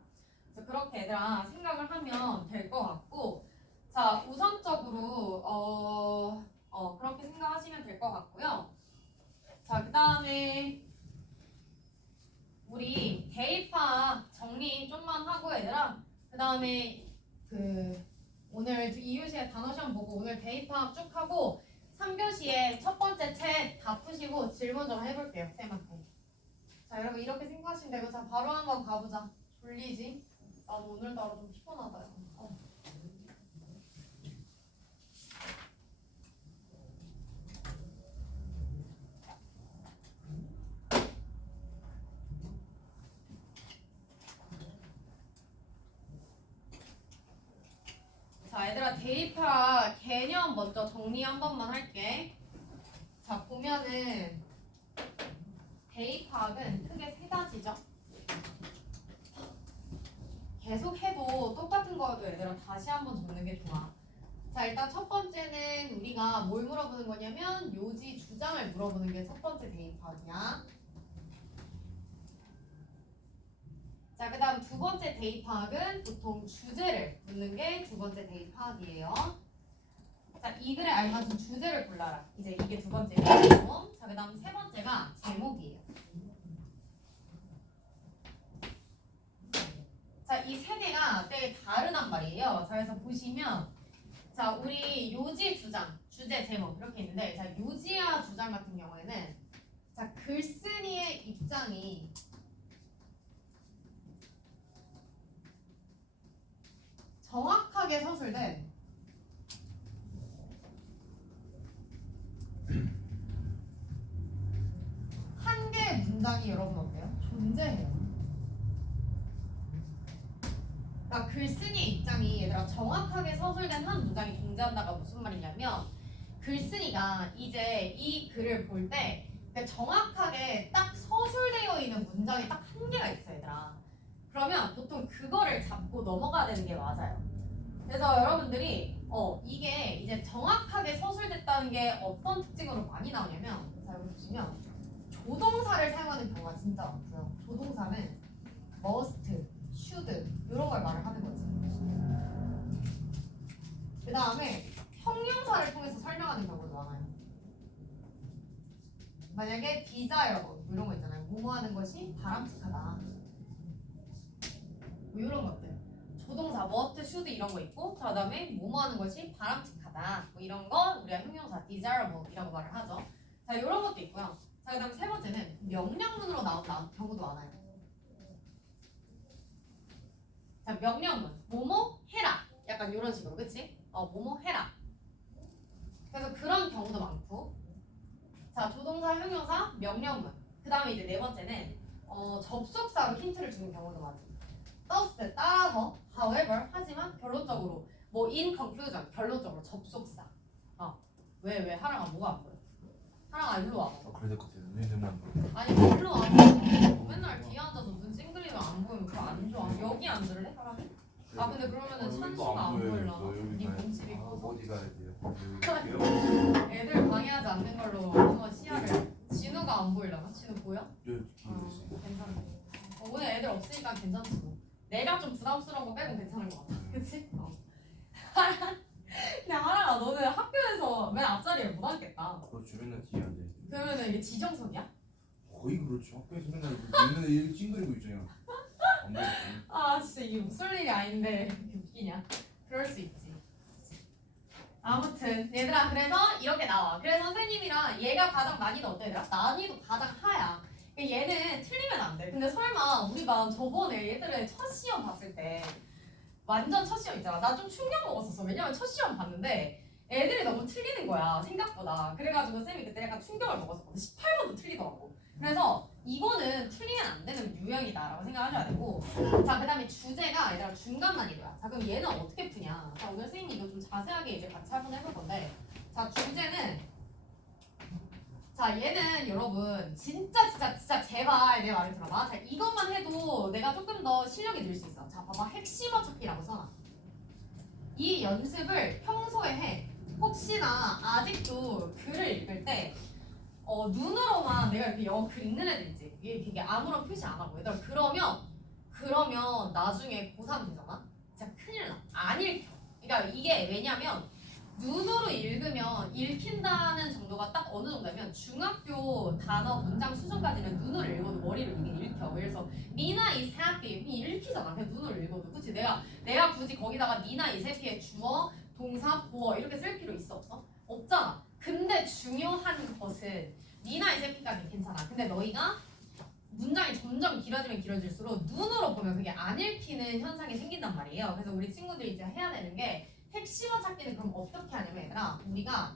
그래서 그렇게 얘들아 생각을 하면 될 것 같고 자 우선적으로 그렇게 생각하시면 될 것 같고요. 자 그 다음에 우리 대입학 정리 좀만 하고 얘들아 그 다음에 그 오늘 이유시에 단어 시험 보고 오늘 대입학 쭉 하고 3교시에 첫 번째 책 다 푸시고 질문 좀 해볼게요 쌤한테. 자 여러분 이렇게 생각하시면 되고 자 바로 한번 가보자. 졸리지? 나도 오늘따라 좀 피곤하다. 자 얘들아 대입학 개념 먼저 정리 한 번만 할게. 자 보면은 대입학은 크게 세 가지죠. 계속 해도 똑같은 거여도 얘들아 다시 한번 적는 게 좋아. 자 일단 첫 번째는 우리가 뭘 물어보는 거냐면 요지 주장을 물어보는 게 첫 번째 대입학이야. 자 그 다음 두 번째 대입학은 보통 주제를 묻는 게 두 번째 대입학이에요. 자 이 글에 알맞은 주제를 골라라. 이제 이게 두 번째고 자 그 다음 세 번째가 제목이에요. 자 이 세 개가 되게 다르단 말이에요. 자 그래서 보시면 자 우리 요지 주장, 주제, 제목 이렇게 있는데 자 요지와 주장 같은 경우에는 자 글쓴이의 입장이 정확하게 서술된 한 개의 문장이 여러분 어때요? 존재해요. 그러니까 글쓴이의 입장이 얘들아 정확하게 서술된 한 문장이 존재한다가 무슨 말이냐면 글쓴이가 이제 이 글을 볼 때 정확하게 딱 서술되어 있는 문장이 딱 한 개가 있어요 얘들아. 그러면 보통 그거를 잡고 넘어가야 되는 게 맞아요. 그래서 여러분들이 이게 이제 정확하게 서술됐다는 게 어떤 특징으로 많이 나오냐면 자 여기 보시면 조동사를 사용하는 경우가 진짜 많고요. 조동사는 must, should 이런 걸 말을 하는 거지. 그 다음에 형용사를 통해서 설명하는 경우도 많아요. 만약에 desirable 이런 거 있잖아요. 뭐뭐 하는 것이 바람직하다. 뭐 이런 것들. 조동사 must, should 이런 거 있고 그 다음에 뭐뭐 하는 것이 바람직하다. 뭐 이런 거 우리가 형용사 desirable 이라고 말을 하죠. 자 이런 것도 있고요. 자 그다음 세 번째는 명령문으로 나온 경우도 많아요. 자 명령문 뭐뭐 해라 약간 이런 식으로 그치? 뭐뭐 해라. 그래서 그런 경우도 많고 자 조동사 형용사 명령문 그 다음에 이제 네 번째는 접속사로 힌트를 주는 경우도 많지. thus 따라서 however 하지만 결론적으로 뭐 in conclusion 결론적으로 접속사. 왜 하랑아 뭐가 안 보여? 하랑아 일로 와. 그래도 그때 왜 내만 아니 일로 와. 맨날 뒤에 앉아서 눈 찡그리면 안 보이면 그거 안 좋아. 여기 앉을래 하랑이? 근데 그러면은 찬수가 안 보일라나? 네 몸집이 커서 어디 가야 돼요? 애들 방해하지 않는 걸로 한번 시야를. 진우가 안 보일라나? 진우 보여? 괜찮네. 오늘 애들 없으니까 괜찮지 뭐. 내가 좀 부담스러운 거 빼고 괜찮은 것 같아. 그치? 근데 하랑아 너는 학교에서 맨 앞자리에 못 앉겠다. 그렇죠. 맨날 뒤에 앉아. 그러면은 이게 지정석이야? 거의 그렇죠. 학교에서 맨날 이렇게 찡그리고 있잖아요. 엉덩이 아 진짜 이게 무슨 일이 아닌데 이렇게 웃기냐. 그럴 수 있지. 아무튼 얘들아 그래서 이렇게 나와. 그래서 선생님이랑 얘가 가장 난이도 어때 얘들아? 난이도 가장 하야. 그러니까 얘는 틀리면 안 돼. 근데 설마 우리 반 저번에 얘들의 첫 시험 봤을 때 완전 첫 시험 있잖아. 나 좀 충격 먹었었어. 왜냐면 첫 시험 봤는데 애들이 너무 틀리는 거야 생각보다. 그래가지고 쌤이 그때 약간 충격을 먹었었거든. 18번도 틀리더라고. 그래서 이거는 틀리면 안 되는 유형이다라고 생각하셔야 되고, 자 그다음에 주제가 얘들아 중간 난이도야. 자 그럼 얘는 어떻게 푸냐? 자 오늘 선생님이 이거 좀 자세하게 이제 같이 한번 해볼 건데, 자 주제는, 자 얘는 여러분 진짜 제발 내 말을 들어봐. 자 이것만 해도 내가 조금 더 실력이 늘 수 있어. 자 봐봐, 핵심어 찾기라고 써놔. 이 연습을 평소에 해. 혹시나 아직도 글을 읽을 때 눈으로만 내가 이렇게 영어 글 읽는 애들 있지. 이게 아무런 표시 안 하고 얘들 그러면 나중에 고3 되잖아. 진짜 큰일 나. 안 읽혀. 그러니까 이게 왜냐면 눈으로 읽으면 읽힌다는 정도가 딱 어느 정도냐면 중학교 단어 문장 수준까지는 눈으로 읽어도 머리로 이게 읽혀. 그래서 미나 is happy 이 읽히잖아. 그냥 눈으로 읽어도. 그치? 내가 굳이 거기다가 미나 is happy의 주어, 동사, 보어 이렇게 쓸 필요 있어 없어? 없잖아. 근데 중요한 것은 미나 is happy까지 괜찮아. 근데 너희가 문장이 점점 길어지면 길어질수록 눈으로 보면 그게 안 읽히는 현상이 생긴단 말이에요. 그래서 우리 친구들이 이제 해야 되는 게, 핵심어 찾기는 그럼 어떻게 하냐면 얘들아, 우리가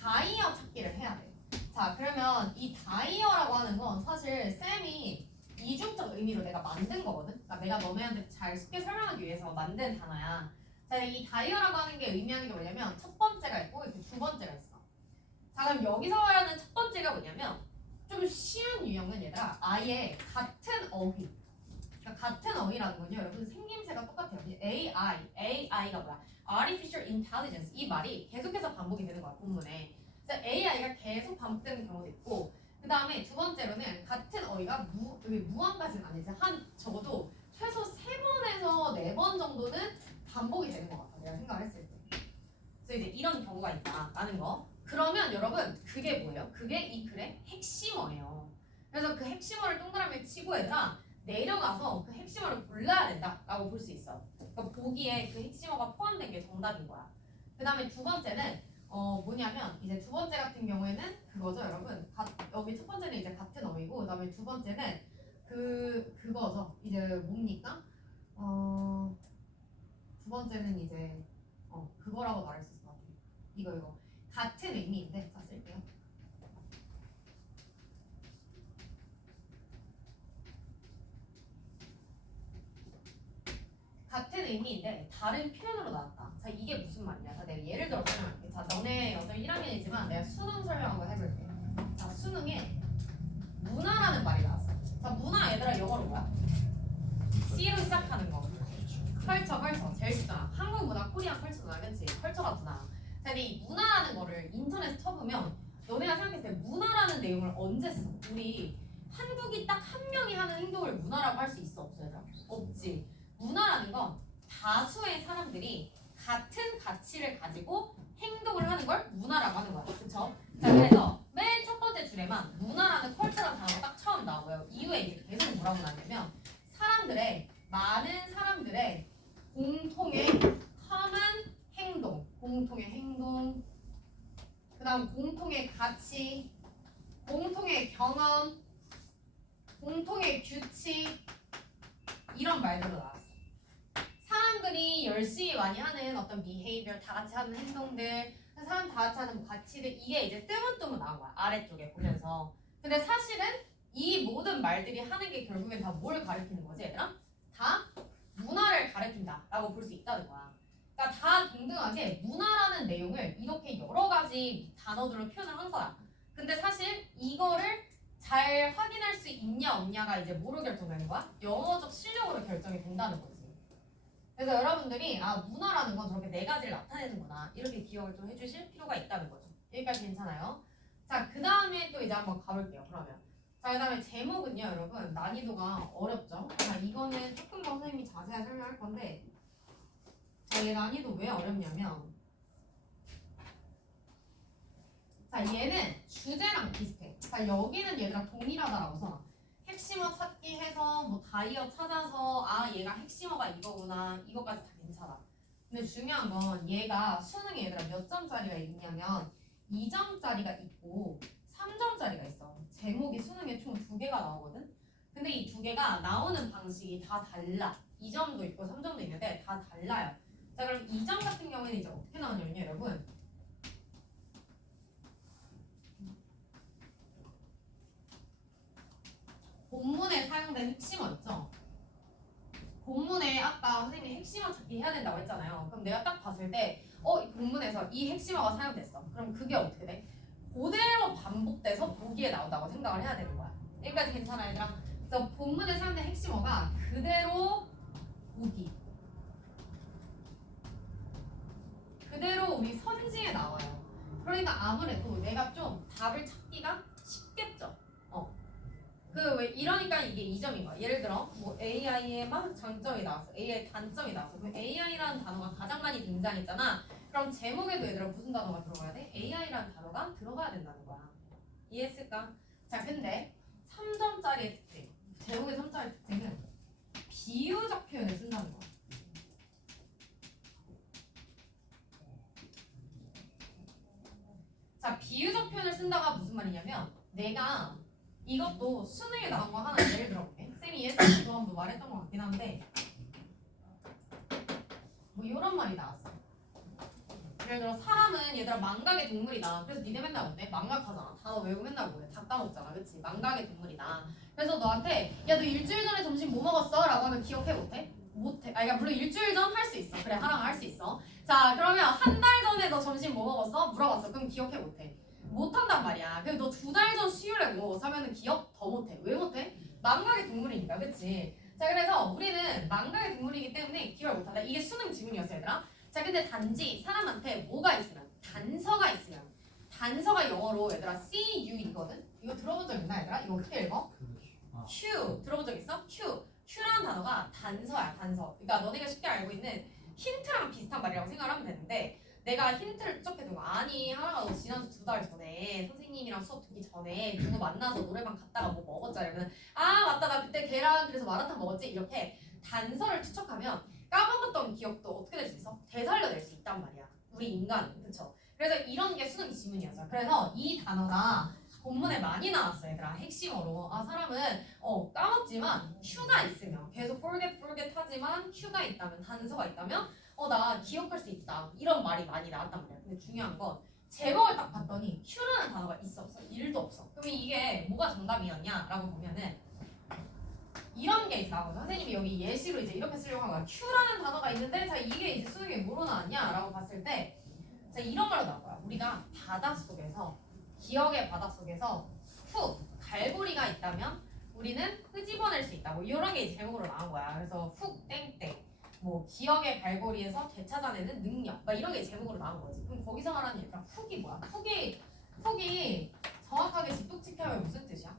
다이어 찾기를 해야 돼. 자 그러면 이 다이어라고 하는 건 사실 쌤이 이중적 의미로 내가 만든 거거든. 그러니까 내가 너네한테 잘 쉽게 설명하기 위해서 만든 단어야. 자 이 다이어라고 하는 게 의미하는 게 뭐냐면 첫 번째가 있고 이렇게 두 번째가 있어. 자 그럼 여기서 말하는 첫 번째가 뭐냐면 좀 쉬운 유형은 얘들아 아예 같은 어휘. 그러니까 같은 어휘라는 건요 여러분 생김새가 똑같아요. AI가 뭐야? Artificial Intelligence 이 말이 계속해서 반복이 되는 거야 본문에. 그래서 AI가 계속 반복되는 경우도 있고, 그 다음에 두 번째로는 같은 어휘가 무한까지는 아니지, 한 적어도 최소 3번에서 4번 정도는 반복이 되는 것 같아 내가 생각을 했을 때. 그래서 이제 이런 경우가 있다라는 거. 그러면 여러분 그게 뭐예요? 그게 이 글의 핵심어예요. 그래서 그 핵심어를 동그라미에 치고 얘들아 내려가서 그 핵심어를 골라야 된다라고 볼 수 있어. 그러니까 보기에 그 핵심어가 포함된 게 정답인 거야. 그 다음에 두 번째는 뭐냐면 이제 두 번째 같은 경우에는 그거죠 여러분. 여기 첫 번째는 이제 같은 어휘고, 그 다음에 두 번째는 그거죠. 이제 뭡니까? 두 번째는 이제 그거라고 말할 수 있을 것 같아요. 이거 같은 의미인데 자 쓸게요. 같은 의미인데 다른 표현으로 나왔다. 자 이게 무슨 말이냐? 자 내가 예를 들어 설명할게. 자 너네 여자 1학년이지만 내가 수능 설명 한번 해볼게. 자 수능에 문화라는 말이 나왔어. 자 문화 얘들아 영어로 뭐야? C로 시작하는 거. 컬처 제일 쉽잖아. 한국 문화, 코리안 컬처잖아, 그렇지? 컬처가 문화. 자 근데 이 문화라는 거를 인터넷에 쳐보면 너네가 생각했을 때 문화라는 내용을 언제 써? 우리 한국이 딱 한 명이 하는 행동을 문화라고 할 수 있어 없어 얘들아? 없지. 문화라는 건 다수의 사람들이 같은 가치를 가지고 행동을 하는 걸 문화라고 하는 거야. 그쵸? 자 그래서 맨 첫 번째 줄에만 문화라는 컬처라는 단어가 딱 처음 나오고요. 이후에 이제 계속 뭐라고 나냐면 많은 사람들의 공통의 공통의 행동, 그 다음 공통의 가치, 공통의 경험, 공통의 규칙, 이런 말들도 나왔어. 사람들이 열심히 많이 하는 어떤 behavior, 다 같이 하는 행동들, 사람 다 같이 하는 가치들, 이게 이제 뜨문뜨문 나온 거야 아래쪽에 보면서. 근데 사실은 이 모든 말들이 하는 게 결국엔 다 뭘 가리키는 거지 얘들아? 다 문화를 가리킨다 라고 볼 수 있다는 거야. 그러니까 다 동등하게 문화라는 내용을 이렇게 여러 가지 단어들로 표현을 한 거야. 근데 사실 이거를 잘 확인할 수 있냐 없냐가 이제 뭐로 결정되는 거야? 영어적 실력으로 결정이 된다는 거지. 그래서 여러분들이 문화라는 건 저렇게 4가지를 나타내는구나 이렇게 기억을 좀 해주실 필요가 있다는 거죠. 여기까지 괜찮아요? 자 그 다음에 또 이제 한번 가볼게요. 그러면 자 그 다음에 제목은요 여러분 난이도가 어렵죠. 자 이거는 조금 더 선생님이 자세하게 설명할 건데, 자 얘 난이도 왜 어렵냐면, 자 얘는 주제랑 비슷해. 자 여기는 얘들아 동일하다라고 써놔. 핵심 핵심어 찾기 해서 뭐 다이어 찾아서 아 얘가 핵심어가 이거구나 이거까지 다 괜찮아. 근데 중요한 건 얘가 수능에 얘들아 몇 점짜리가 있냐면 2점짜리가 있고 3점짜리가 있어. 제목이 수능에 총 2개가 나오거든. 근데 이 2개가 나오는 방식이 다 달라. 2점도 있고 3점도 있는데 다 달라요. 자 그럼 2점 같은 경우에는 이제 어떻게 나오냐면요 여러분. 본문에 사용된 핵심어 있죠? 본문에 아까 선생님이 핵심어 찾기 해야 된다고 했잖아요. 그럼 내가 딱 봤을 때 이 본문에서 이 핵심어가 사용됐어. 그럼 그게 어떻게 돼? 그대로 반복돼서 보기에 나온다고 생각을 해야 되는 거야. 여기까지 괜찮아 얘들아? 그래서 본문에 사용된 핵심어가 그대로 보기. 그대로 우리 선지에 나와요. 그러니까 아무래도 내가 좀 답을 찾기가 쉽겠죠. 그 왜 이러니까 이게 2점인 거야. 예를 들어 뭐 AI에만 장점이 나왔어. AI 단점이 나왔어. 그럼 AI라는 단어가 가장 많이 등장했잖아. 그럼 제목에도 얘들아 무슨 단어가 들어가야 돼? AI라는 단어가 들어가야 된다는 거야. 이해했을까? 자 근데 3점짜리의 특징. 제목의 3점짜리 특징은 비유적 표현을 쓴다는 거야. 자 비유적 표현을 쓴다가 무슨 말이냐면 내가 이것도 수능에 나온 거 하나 예를 들어볼게. 쌤이 예전에 한번 말했던 것 같긴 한데 뭐 이런 말이 나왔어. 예를 들어 사람은 얘들아 망각의 동물이다. 그래서 니네 맨날 어때? 망각하잖아. 단어 외우고 맨날 뭐래? 다 까먹잖아. 그치? 망각의 동물이다. 그래서 너한테 야 너 일주일 전에 점심 뭐 먹었어? 라고 하면 기억해 못해? 못해. 그러니까 물론 일주일 전 할 수 있어. 그래 하랑아 할 수 있어. 자 그러면 한 달 전에 너 점심 뭐 먹었어? 물어봤어. 그럼 기억해 못해? 못한단 말이야. 그럼 너 2달 전 수요일에 뭐 먹었어? 하면은 기억 더 못해. 왜 못해? 망각의 동물이니까. 그치? 자 그래서 우리는 망각의 동물이기 때문에 기억을 못한다. 이게 수능 지문이었어 얘들아. 자 근데 단지 사람한테 뭐가 있으면 단서가 있으면 단서가 영어로 얘들아 CU이거든. 이거 들어본 적 있나 얘들아? 이거 어떻게 읽어? Q 들어본 적 있어? Q라는 단어가 단서야 단서. 그러니까 너네가 쉽게 알고 있는 힌트랑 비슷한 말이라고 생각하면 되는데 내가 힌트를 추적해두고 아니 하나가 너 지난 2달 전에 선생님이랑 수업 듣기 전에 누구 만나서 노래방 갔다가 뭐 먹었잖아. 이러면 아 맞다 나 그때 걔랑 그래서 마라탕 먹었지. 이렇게 단서를 추적하면 까먹었던 기억도 어떻게 될 수 있어? 되살려낼 수 있단 말이야. 우리 인간은. 그쵸? 그래서 이런 게 수능 지문이었어요. 그래서 이 단어가 본문에 많이 나왔어요. 얘들아. 핵심어로. 아 사람은 까먹지만 Q가 있으면 계속 forget 하지만 Q가 있다면 단서가 있다면 나 기억할 수 있다. 이런 말이 많이 나왔단 말이야. 근데 중요한 건 제목을 딱 봤더니 Q라는 단어가 있어 없어? 1도 없어. 그럼 이게 뭐가 정답이었냐라고 보면은 이런 게 나오죠. 선생님이 여기 예시로 이제 이렇게 쓰려고 한 거야. Q라는 단어가 있는데 자 이게 이제 수능에 뭐로 나왔냐라고 봤을 때 자 이런 말로 나올 거야. 우리가 바닷속에서 기억의 바닷속에서 훅 갈고리가 있다면 우리는 끄집어낼 수 있다. 뭐 이런 게 이제 제목으로 나온 거야. 그래서 훅 땡땡 뭐 기억의 갈고리에서 되찾아내는 능력 막 이런 게 제목으로 나온 거지. 그럼 거기서 말하는 얘들아 훅이 뭐야? 훅이 정확하게 직독직하면 무슨 뜻이야?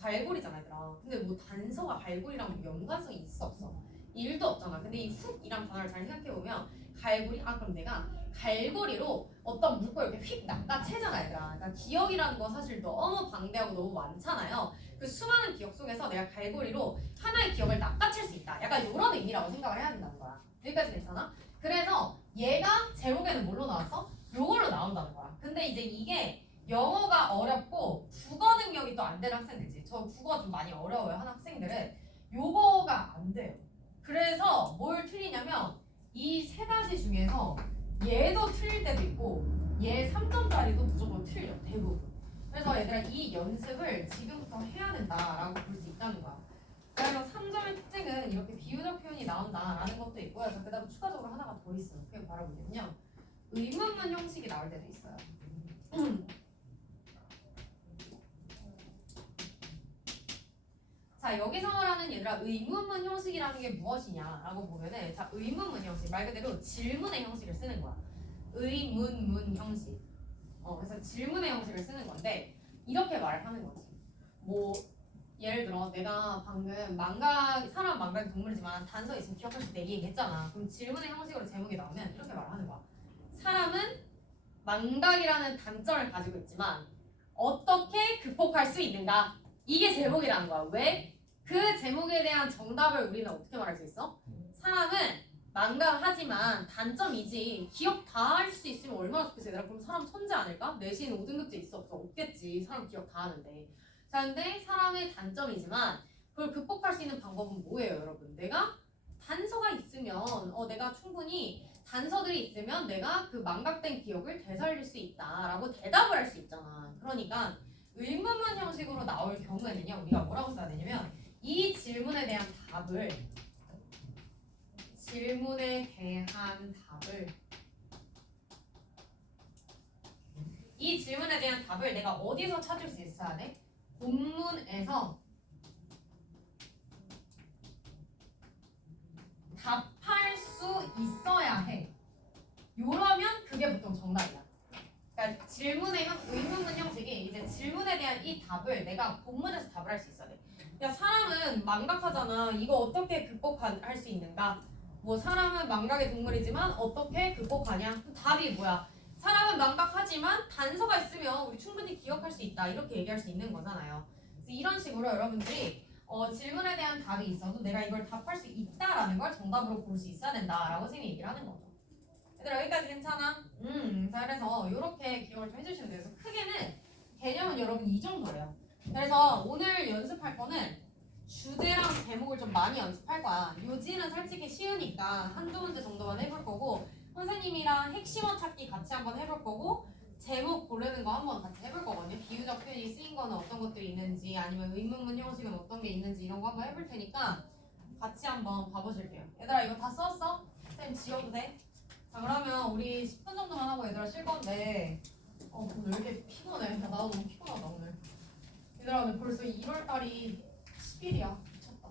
갈고리잖아 얘들아. 근데 뭐 단서가 갈고리랑 뭐 연관성이 있어 없어? 1도 없잖아. 근데 이 훅이란 단어를 잘 생각해보면 갈고리? 그럼 내가 갈고리로 어떤 물고를 이렇게 휙 낚아채잖아 얘들아. 그러니까 기억이라는 건 사실 너무 방대하고 너무 많잖아요. 그 수많은 기억 속에서 내가 갈고리로 하나의 기억을 낚아챌 수 있다. 약간 이런 의미라고 생각을 해야 된다는 거야. 여기까지 괜찮아? 그래서 얘가 제목에는 뭘로 나왔어? 요걸로 나온다는 거야. 근데 이제 이게 영어가 어렵고 국어 능력이 또 안 되는 학생들이지. 저 국어 좀 많이 어려워요 하는 학생들은 요거가 안 돼요. 그래서 뭘 틀리냐면 이 3가지 중에서 얘도 틀릴 때도 있고 얘 3점짜리도 무조건 틀려 대부분. 그래서 얘들아 이 연습을 지금부터 해야 된다라고 볼 수 있다는 거야. 그래서 3점의 특징은 이렇게 비유적 표현이 나온다라는 것도 있고요. 그 다음 추가적으로 하나가 더 있어요. 그게 바로 뭐냐면 의문문 형식이 나올 때도 있어요. 자 여기서 말하는 얘들아 의문문 형식이라는 게 무엇이냐라고 보면은 자 의문문 형식 말 그대로 질문의 형식을 쓰는 거야. 의문문 형식. 그래서 질문의 형식을 쓰는 건데 이렇게 말을 하는 거지. 뭐 예를 들어 내가 방금 사람 망각이 동물이지만 단서 있으면 기억할 수 있다 얘기했잖아. 그럼 질문의 형식으로 제목이 나오면 이렇게 말하는 거야. 사람은 망각이라는 단점을 가지고 있지만 어떻게 극복할 수 있는가? 이게 제목이라는 거야. 왜? 그 제목에 대한 정답을 우리는 어떻게 말할 수 있어? 사람은 망각하지만 단점이지 기억 다 할 수 있으면 얼마나 좋겠어. 얘들아. 그럼 사람 천재 아닐까? 내신 5등급제 있어 없어? 없겠지. 사람 기억 다 하는데. 자, 근데 사람의 단점이지만 그걸 극복할 수 있는 방법은 뭐예요, 여러분? 내가 단서가 있으면 내가 충분히 단서들이 있으면 내가 그 망각된 기억을 되살릴 수 있다라고 대답을 할 수 있잖아. 그러니까 의문문 형식으로 나올 경우에는요, 우리가 뭐라고 써야 되냐면 이 질문에 대한 답을 이 질문에 대한 답을 내가 어디서 찾을 수 있어야 돼? 본문에서 답할 수 있어야 해. 요러면 그게 보통 정답이야. 그러니까 질문의 의문문 형식이 이제 질문에 대한 이 답을 내가 본문에서 답을 할 수 있어야 돼. 그러니까 사람은 망각하잖아. 이거 어떻게 극복할 수 있는가? 뭐 사람은 망각의 동물이지만 어떻게 극복하냐? 그럼 답이 뭐야? 사람은 망각하지만 단서가 있으면 우리 충분히 기억할 수 있다. 이렇게 얘기할 수 있는 거잖아요. 그래서 이런 식으로 여러분들이 질문에 대한 답이 있어도 내가 이걸 답할 수 있다라는 걸 정답으로 볼 수 있어야 된다라고 선생님이 얘기를 하는 거죠. 얘들아 여기까지 괜찮아? 자 그래서 이렇게 기억을 좀 해주시면 돼요. 그래서 크게는 개념은 여러분 이 정도예요. 그래서 오늘 연습할 거는 주제랑 제목을 좀 많이 연습할 거야. 요지는 솔직히 쉬우니까 한두 문제 정도만 해볼 거고 선생님이랑 핵심어 찾기 같이 한번 해볼 거고 제목 고르는 거 한번 같이 해볼 거거든요. 비유적 표현이 쓰인 거는 어떤 것들이 있는지 아니면 의문문 형식은 어떤 게 있는지 이런 거 한번 해볼 테니까 같이 한번 봐보실게요. 얘들아 이거 다 썼어? 선생님 지워도 돼? 자 그러면 우리 10분 정도만 하고 얘들아 쉴 건데 오늘 왜 이렇게 피곤해. 야, 나도 너무 피곤하다 오늘. 얘들아 오늘 벌써 1월달이 10일이야. 미쳤다.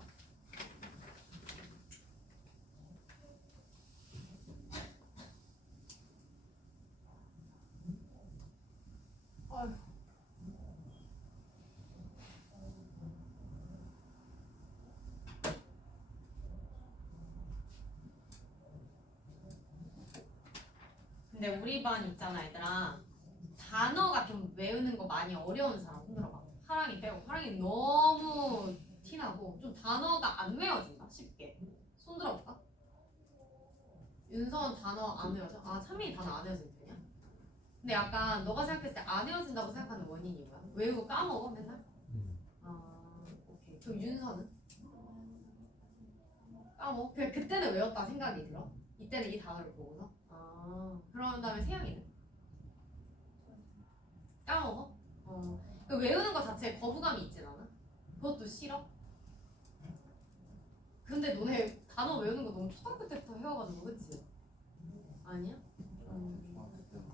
아휴. 근데 우리 반 있잖아 얘들아. 단어가 좀 외우는 거 많이 어려운 사람 손 들어봐. 하랑이 빼고 하랑이 너무 티나고 좀 단어가 안 외워진다 쉽게. 손 들어볼까? 윤서원 단어 안 외워져? 아 찬민이 단어 안 외워질 테냐? 근데 약간 너가 생각했을 때 안 외워진다고 생각하는 원인이 뭐야? 외우고 까먹어 맨날? 아 오케이. 그럼 윤서는? 까먹어? 그냥 그때는 외웠다 생각이 들어? 이때는 이 단어를 보고서? 아 그런 다음에 세영이는? 까먹어? 그 외우는 거 자체에 거부감이 있진 않아? 그것도 싫어? 근데 너네 단어 외우는 거 너무 초등학교 때부터 해와가지고 그치? 아니야? 중학교 때부터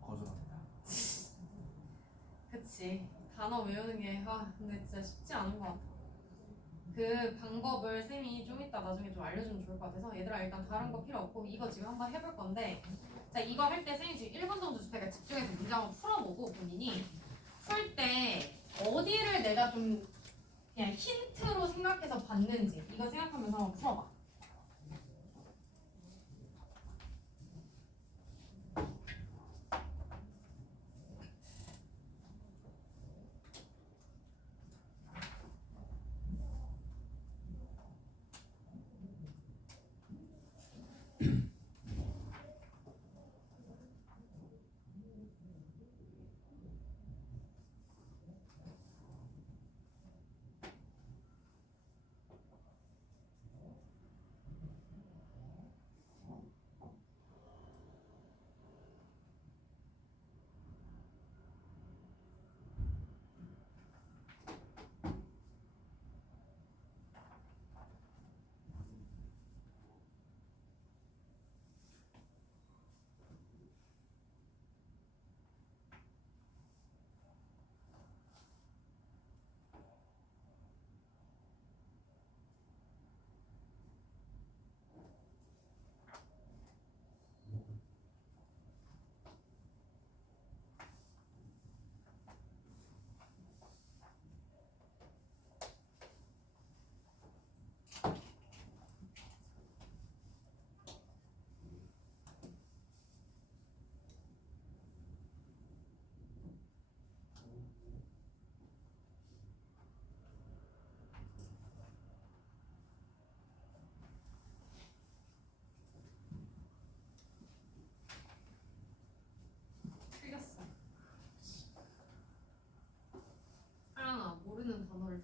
거절합니다. 그치. 단어 외우는 게 근데 진짜 쉽지 않은 것 같아. 그 방법을 쌤이 좀 이따 나중에 좀 알려주면 좋을 것 같아서 얘들아 일단 다른 거 필요 없고 이거 지금 한번 해볼 건데 자 이거 할 때 쌤이 지금 1분 정도 줄 테니까 집중해서 문제 한번 풀어보고 본인이 풀 때 어디를 내가 좀 그냥 힌트로 생각해서 봤는지 이거 생각하면서 한번 풀어봐.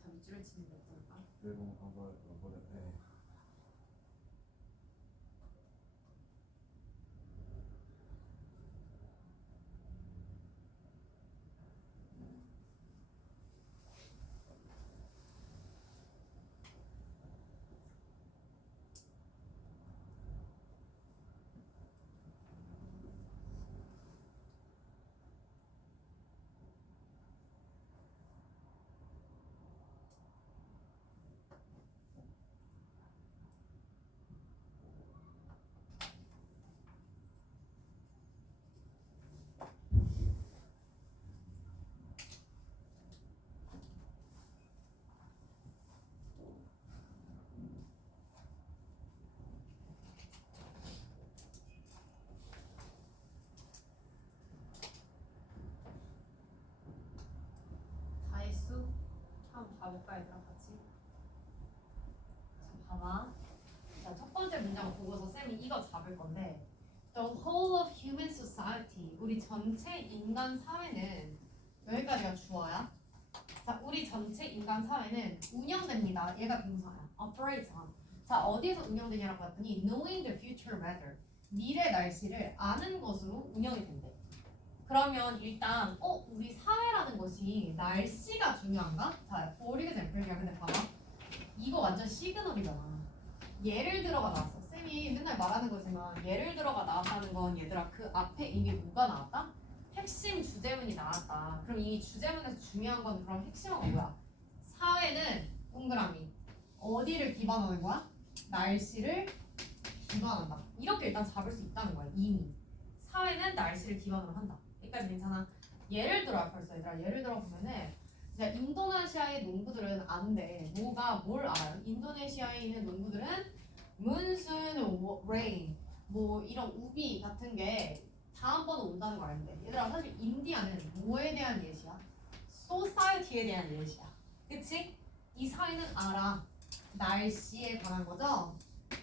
다 밑줄을 치는 몇 절까? 외공 과거에 네. 다 했어? 한번 봐볼까 얘들아 같이? 자 봐봐. 자, 첫 번째 문장 보고서 쌤이 이거 잡을 건데 The whole of human society 우리 전체 인간 사회는 여기까지가 주어야. 자, 우리 전체 인간 사회는 운영됩니다. 얘가 동사야. operates on. 자, 어디에서 운영되냐라고 봤더니 knowing the future weather. 미래 날씨를 아는 것으로 운영이 된대. 그러면 일단 우리 사회라는 것이 날씨가 중요한가? 자, for example야. 근데 봐봐. 이거 완전 시그널이잖아. 예를 들어가 나왔어. 쌤이 맨날 말하는 거지만 예를 들어가 나왔다는 건 얘들아 그 앞에 이미 뭐가 나왔다? 핵심 주제문이 나왔다. 그럼 이 주제문에서 중요한 건 그럼 핵심은 뭐야? 사회는 동그라미 어디를 기반하는 거야? 날씨를 기반한다. 이렇게 일단 잡을 수 있다는 거야. 이미 사회는 날씨를 기반으로 한다. 여기까지 괜찮아. 예를 들어 벌써 얘들아 예를 들어 보면은 이제 인도네시아의 농부들은 안돼. 뭐가 뭘 알아요? 인도네시아에 있는 농부들은 monsoon, rain 뭐 이런 우비 같은 게 다음번에 온다는 거 아는데 얘들아 사실 인디아는 뭐에 대한 예시야? 소사이어티에 대한 예시야. 그치? 이 사회는 알아. 날씨에 관한 거죠?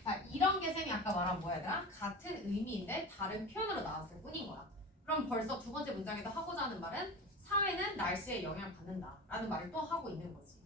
자, 이런 게 쌤이 아까 말한 뭐야 얘들아? 같은 의미인데 다른 표현으로 나왔을 뿐인 거야. 그럼 벌써 두 번째 문장에도 하고자 하는 말은 사회는 날씨에 영향을 받는다 라는 말을 또 하고 있는 거지.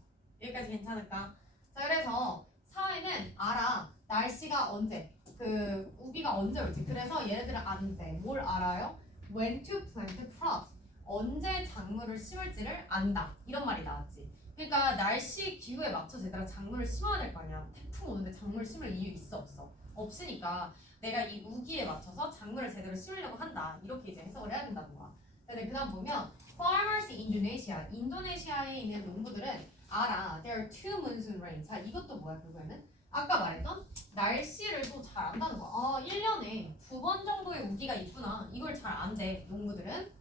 여기까지 괜찮을까? 자, 그래서 사회는 알아. 날씨가 언제 그 우비가 언제 올지. 그래서 얘네들은 아는데 뭘 알아요? When to plant crops. 언제 작물을 심을지를 안다. 이런 말이 나왔지. 그러니까 날씨 기후에 맞춰서 얘들아 작물을 심어야 될 거 아니야. 태풍 오는데 작물을 심을 이유 있어 없어? 없으니까 내가 이 우기에 맞춰서 작물을 제대로 심으려고 한다. 이렇게 이제 해석을 해야 된다는 거야. 근데 그다음 보면 farmers in Indonesia. 인도네시아에 있는 농부들은 알아. There are two monsoon rains. 자, 이것도 뭐야 결국에는? 아까 말했던 날씨를 또 잘 안다는 거야. 1년에 2번 정도의 우기가 있구나. 이걸 잘 안대, 농부들은.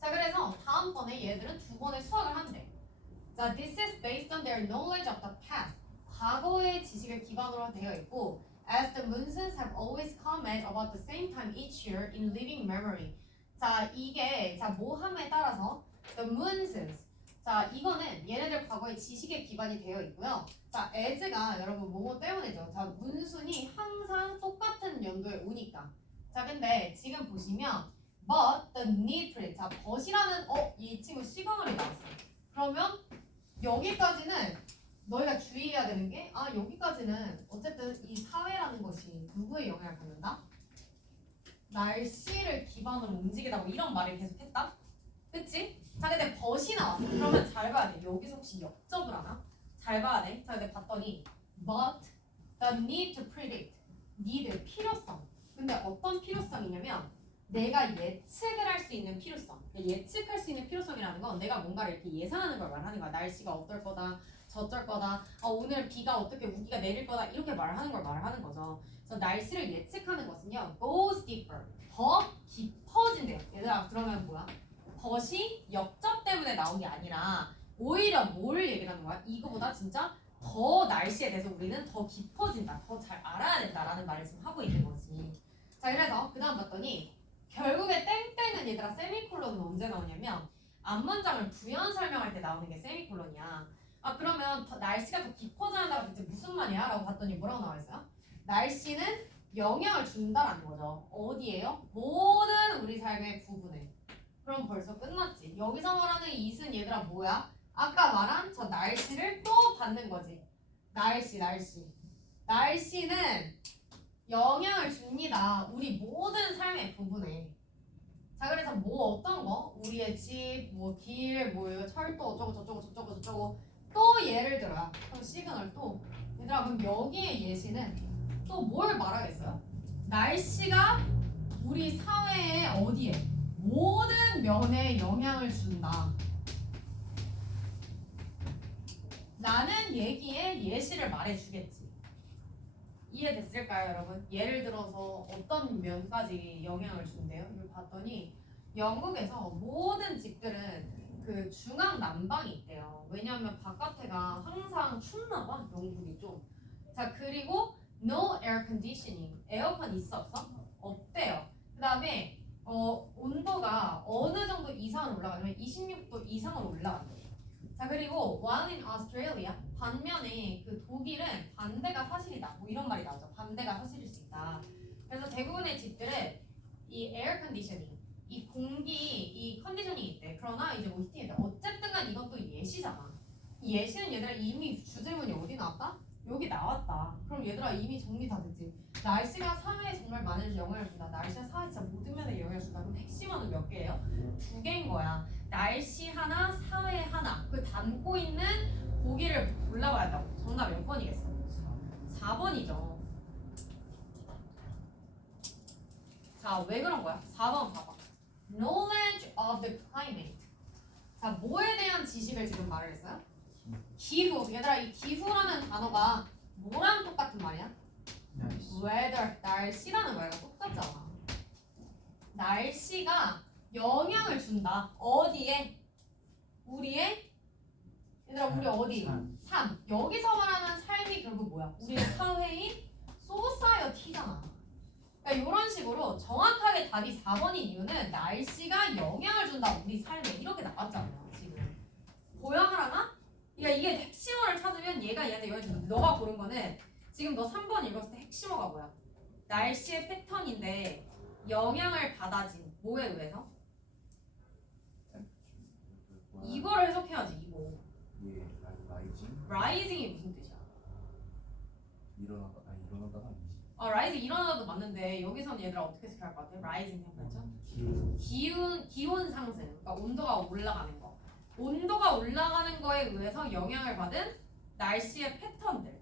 자, 그래서 다음번에 얘들은 2번의 수학을 한대. 자, this is based on their knowledge of the past. 과거의 지식을 기반으로 되어 있고 as the monsoons have always come at about the same time each year in living memory. 자, 이게 모함에 따라서 the monsoons. 자, 이거는 얘네들 과거의 지식에 기반이 되어 있고요. 자, as가 여러분 뭐뭐 때문이죠. 자, 문순이 항상 똑같은 연도에 오니까. 자, 근데 지금 보시면 but the need for it. 자, but이라는 이 친구 시그널이 나왔어요. 그러면 여기까지는 너희가 주의해야 되는 게 여기까지는 어쨌든 이 사회라는 것이 누구의 영향을 받는다? 날씨를 기반으로 움직이다 뭐 이런 말을 계속 했다? 그치? 자, 근데 but이 나왔어. 그러면 잘 봐야 돼. 여기서 혹시 역접을 하나? 잘 봐야 돼. 자, 근데 봤더니 but the need to predict. need, 필요성. 근데 어떤 필요성이냐면 내가 예측을 할 수 있는 필요성. 예측할 수 있는 필요성이라는 건 내가 뭔가를 이렇게 예상하는 걸 말하는 거야. 날씨가 어떨 거다, 저쩔 거다, 오늘 비가 어떻게 우기가 내릴 거다 이렇게 말하는 걸 말하는 거죠. 그래서 날씨를 예측하는 것은요, goes deeper, 더 깊어진대요. 얘들아, 그러면 뭐야? 것이 역접 때문에 나온 게 아니라 오히려 뭘 얘기하는 거야? 이거보다 진짜 더 날씨에 대해서 우리는 더 깊어진다, 더 잘 알아야 된다라는 말을 지금 하고 있는 거지. 자, 그래서 그 다음 봤더니 결국에 땡땡은 얘들아 세미콜론은 언제 나오냐면 앞문장을 부연 설명할 때 나오는 게 세미콜론이야. 그러면 날씨가 더 깊어진다고 이제 무슨 말이야? 라고 봤더니 뭐라고 나와 있어요? 날씨는 영향을 준다라는 거죠. 어디에요? 모든 우리 삶의 부분에. 그럼 벌써 끝났지. 여기서 말하는 이은 얘들아 뭐야? 아까 말한 저 날씨를 또 받는 거지. 날씨는 영향을 줍니다. 우리 모든 삶의 부분에. 자, 그래서 뭐 어떤 거? 우리의 집, 뭐 길, 뭐 이거 철도 어쩌고 저쩌고 또 예를 들어요. 그럼 시그널 또 얘들아 그럼 여기에 예시는 또 뭘 말하겠어요? 날씨가 우리 사회의 어디에 모든 면에 영향을 준다. 라는 얘기에 예시를 말해주겠지. 이해됐을까요, 여러분? 예를 들어서 어떤 면까지 영향을 준대요? 이걸 봤더니 영국에서 모든 집들은 그 중앙 난방이 있대요. 왜냐하면 바깥에가 항상 춥나 봐, 영국이 좀. 자, 그리고 no air conditioning. 에어컨 있어 없어? 없대요. 그 다음에 온도가 어느 정도 이상으로 올라가냐면 26도 이상으로 올라간대요. 자, 그리고 while in Australia 반면에 그 독일은 반대가 사실이다. 뭐 이런 말이 나오죠. 반대가 사실일 수 있다. 그래서 대부분의 집들은 이 에어 컨디셔닝, 이 공기, 이 컨디셔닝이 있대. 그러나 이제 뭐 히팅이 돼. 어쨌든간 이건 또 예시잖아. 이 예시는 얘들아 이미 주제문이 어디 나왔다? 여기 나왔다. 그럼 얘들아 이미 정리 다 됐지. 날씨가 사회에 정말 많은 영향을 준다. 날씨가 사회 진짜 모든 면에 영향을 준다. 그럼 핵심어는 몇 개예요? 2개인 거야. 날씨 하나, 사회 하나. 그 담고 있는 고기를 골라봐야 한다고. 정답 몇 번이겠어? 4번이죠. 자, 왜 그런 거야? 4번 봐봐. Knowledge of the climate. 자, 뭐에 대한 지식을 지금 말을 했어요? 기후. 얘들아, 이 기후라는 단어가 뭐랑 똑같은 말이야? weather. 날씨라는 말과 똑같잖아. 날씨가 영향을 준다. 어디에? 우리의 얘들아 우리 어디? 삶. 여기서 말하는 삶이 결국 뭐야? 우리의 사회인 소사이어티잖아. 그러니까 이런 식으로 정확하게 답이 4번인 이유는 날씨가 영향을 준다. 우리 삶에 이렇게 나왔잖아요. 지금 보여하라나? 그러니까 이게 핵심어를 찾으면 얘가 얘한테 너가 고른 거는 지금 너 3번 읽었을 때 핵심어가 뭐야? 날씨의 패턴인데 영향을 받아진 뭐에 의해서? 이거를 해석해야지. 이거 예, 라이징 rising이 무슨 뜻이야? 일어나다가 아니지. rising 일어나도 맞는데 여기서는 얘들아 어떻게 해석할 것 같아? rising 해봤죠? 기온 상승. 그러니까 온도가 올라가는 거. 온도가 올라가는 거에 의해서 영향을 받은 날씨의 패턴들.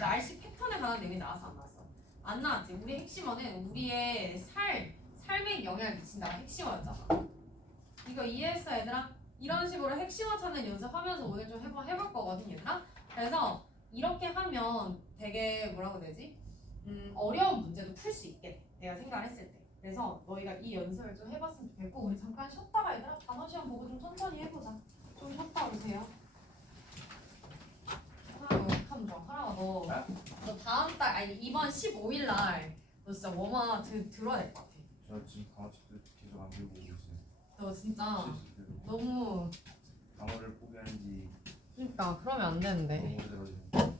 날씨 패턴에 관한 내용이 나왔어 안 나왔어? 안 나왔지. 우리 핵심어는 우리의 삶에 영향을 미친다가 핵심어였잖아. 이거 이해했어 얘들아? 이런 식으로 핵심어 찾는 연습하면서 오늘 좀 해볼 거거든 얘들아. 그래서 이렇게 하면 되게 뭐라고 해야 되지? 어려운 문제도 풀 수 있게 돼. 내가 생각을 했을 때. 그래서 너희가 이 연습을 좀 해봤으면 좋겠고 우리 잠깐 쉬었다가 얘들아 단어 시험 보고 좀 천천히 해보자. 좀 쉬었다 오세요. 하나 어떡하면 좋아. 하나가 너 다음 달 아니 이번 15일 날 너 진짜 워마 들어야 될 것 같아. 저 지금 강아지 계속 안 들고 오고 있어요. 너 진짜 실습 너무 방어를 포기하는지 그러니까 그러면 안 되는데. 너무 오래 들어지는.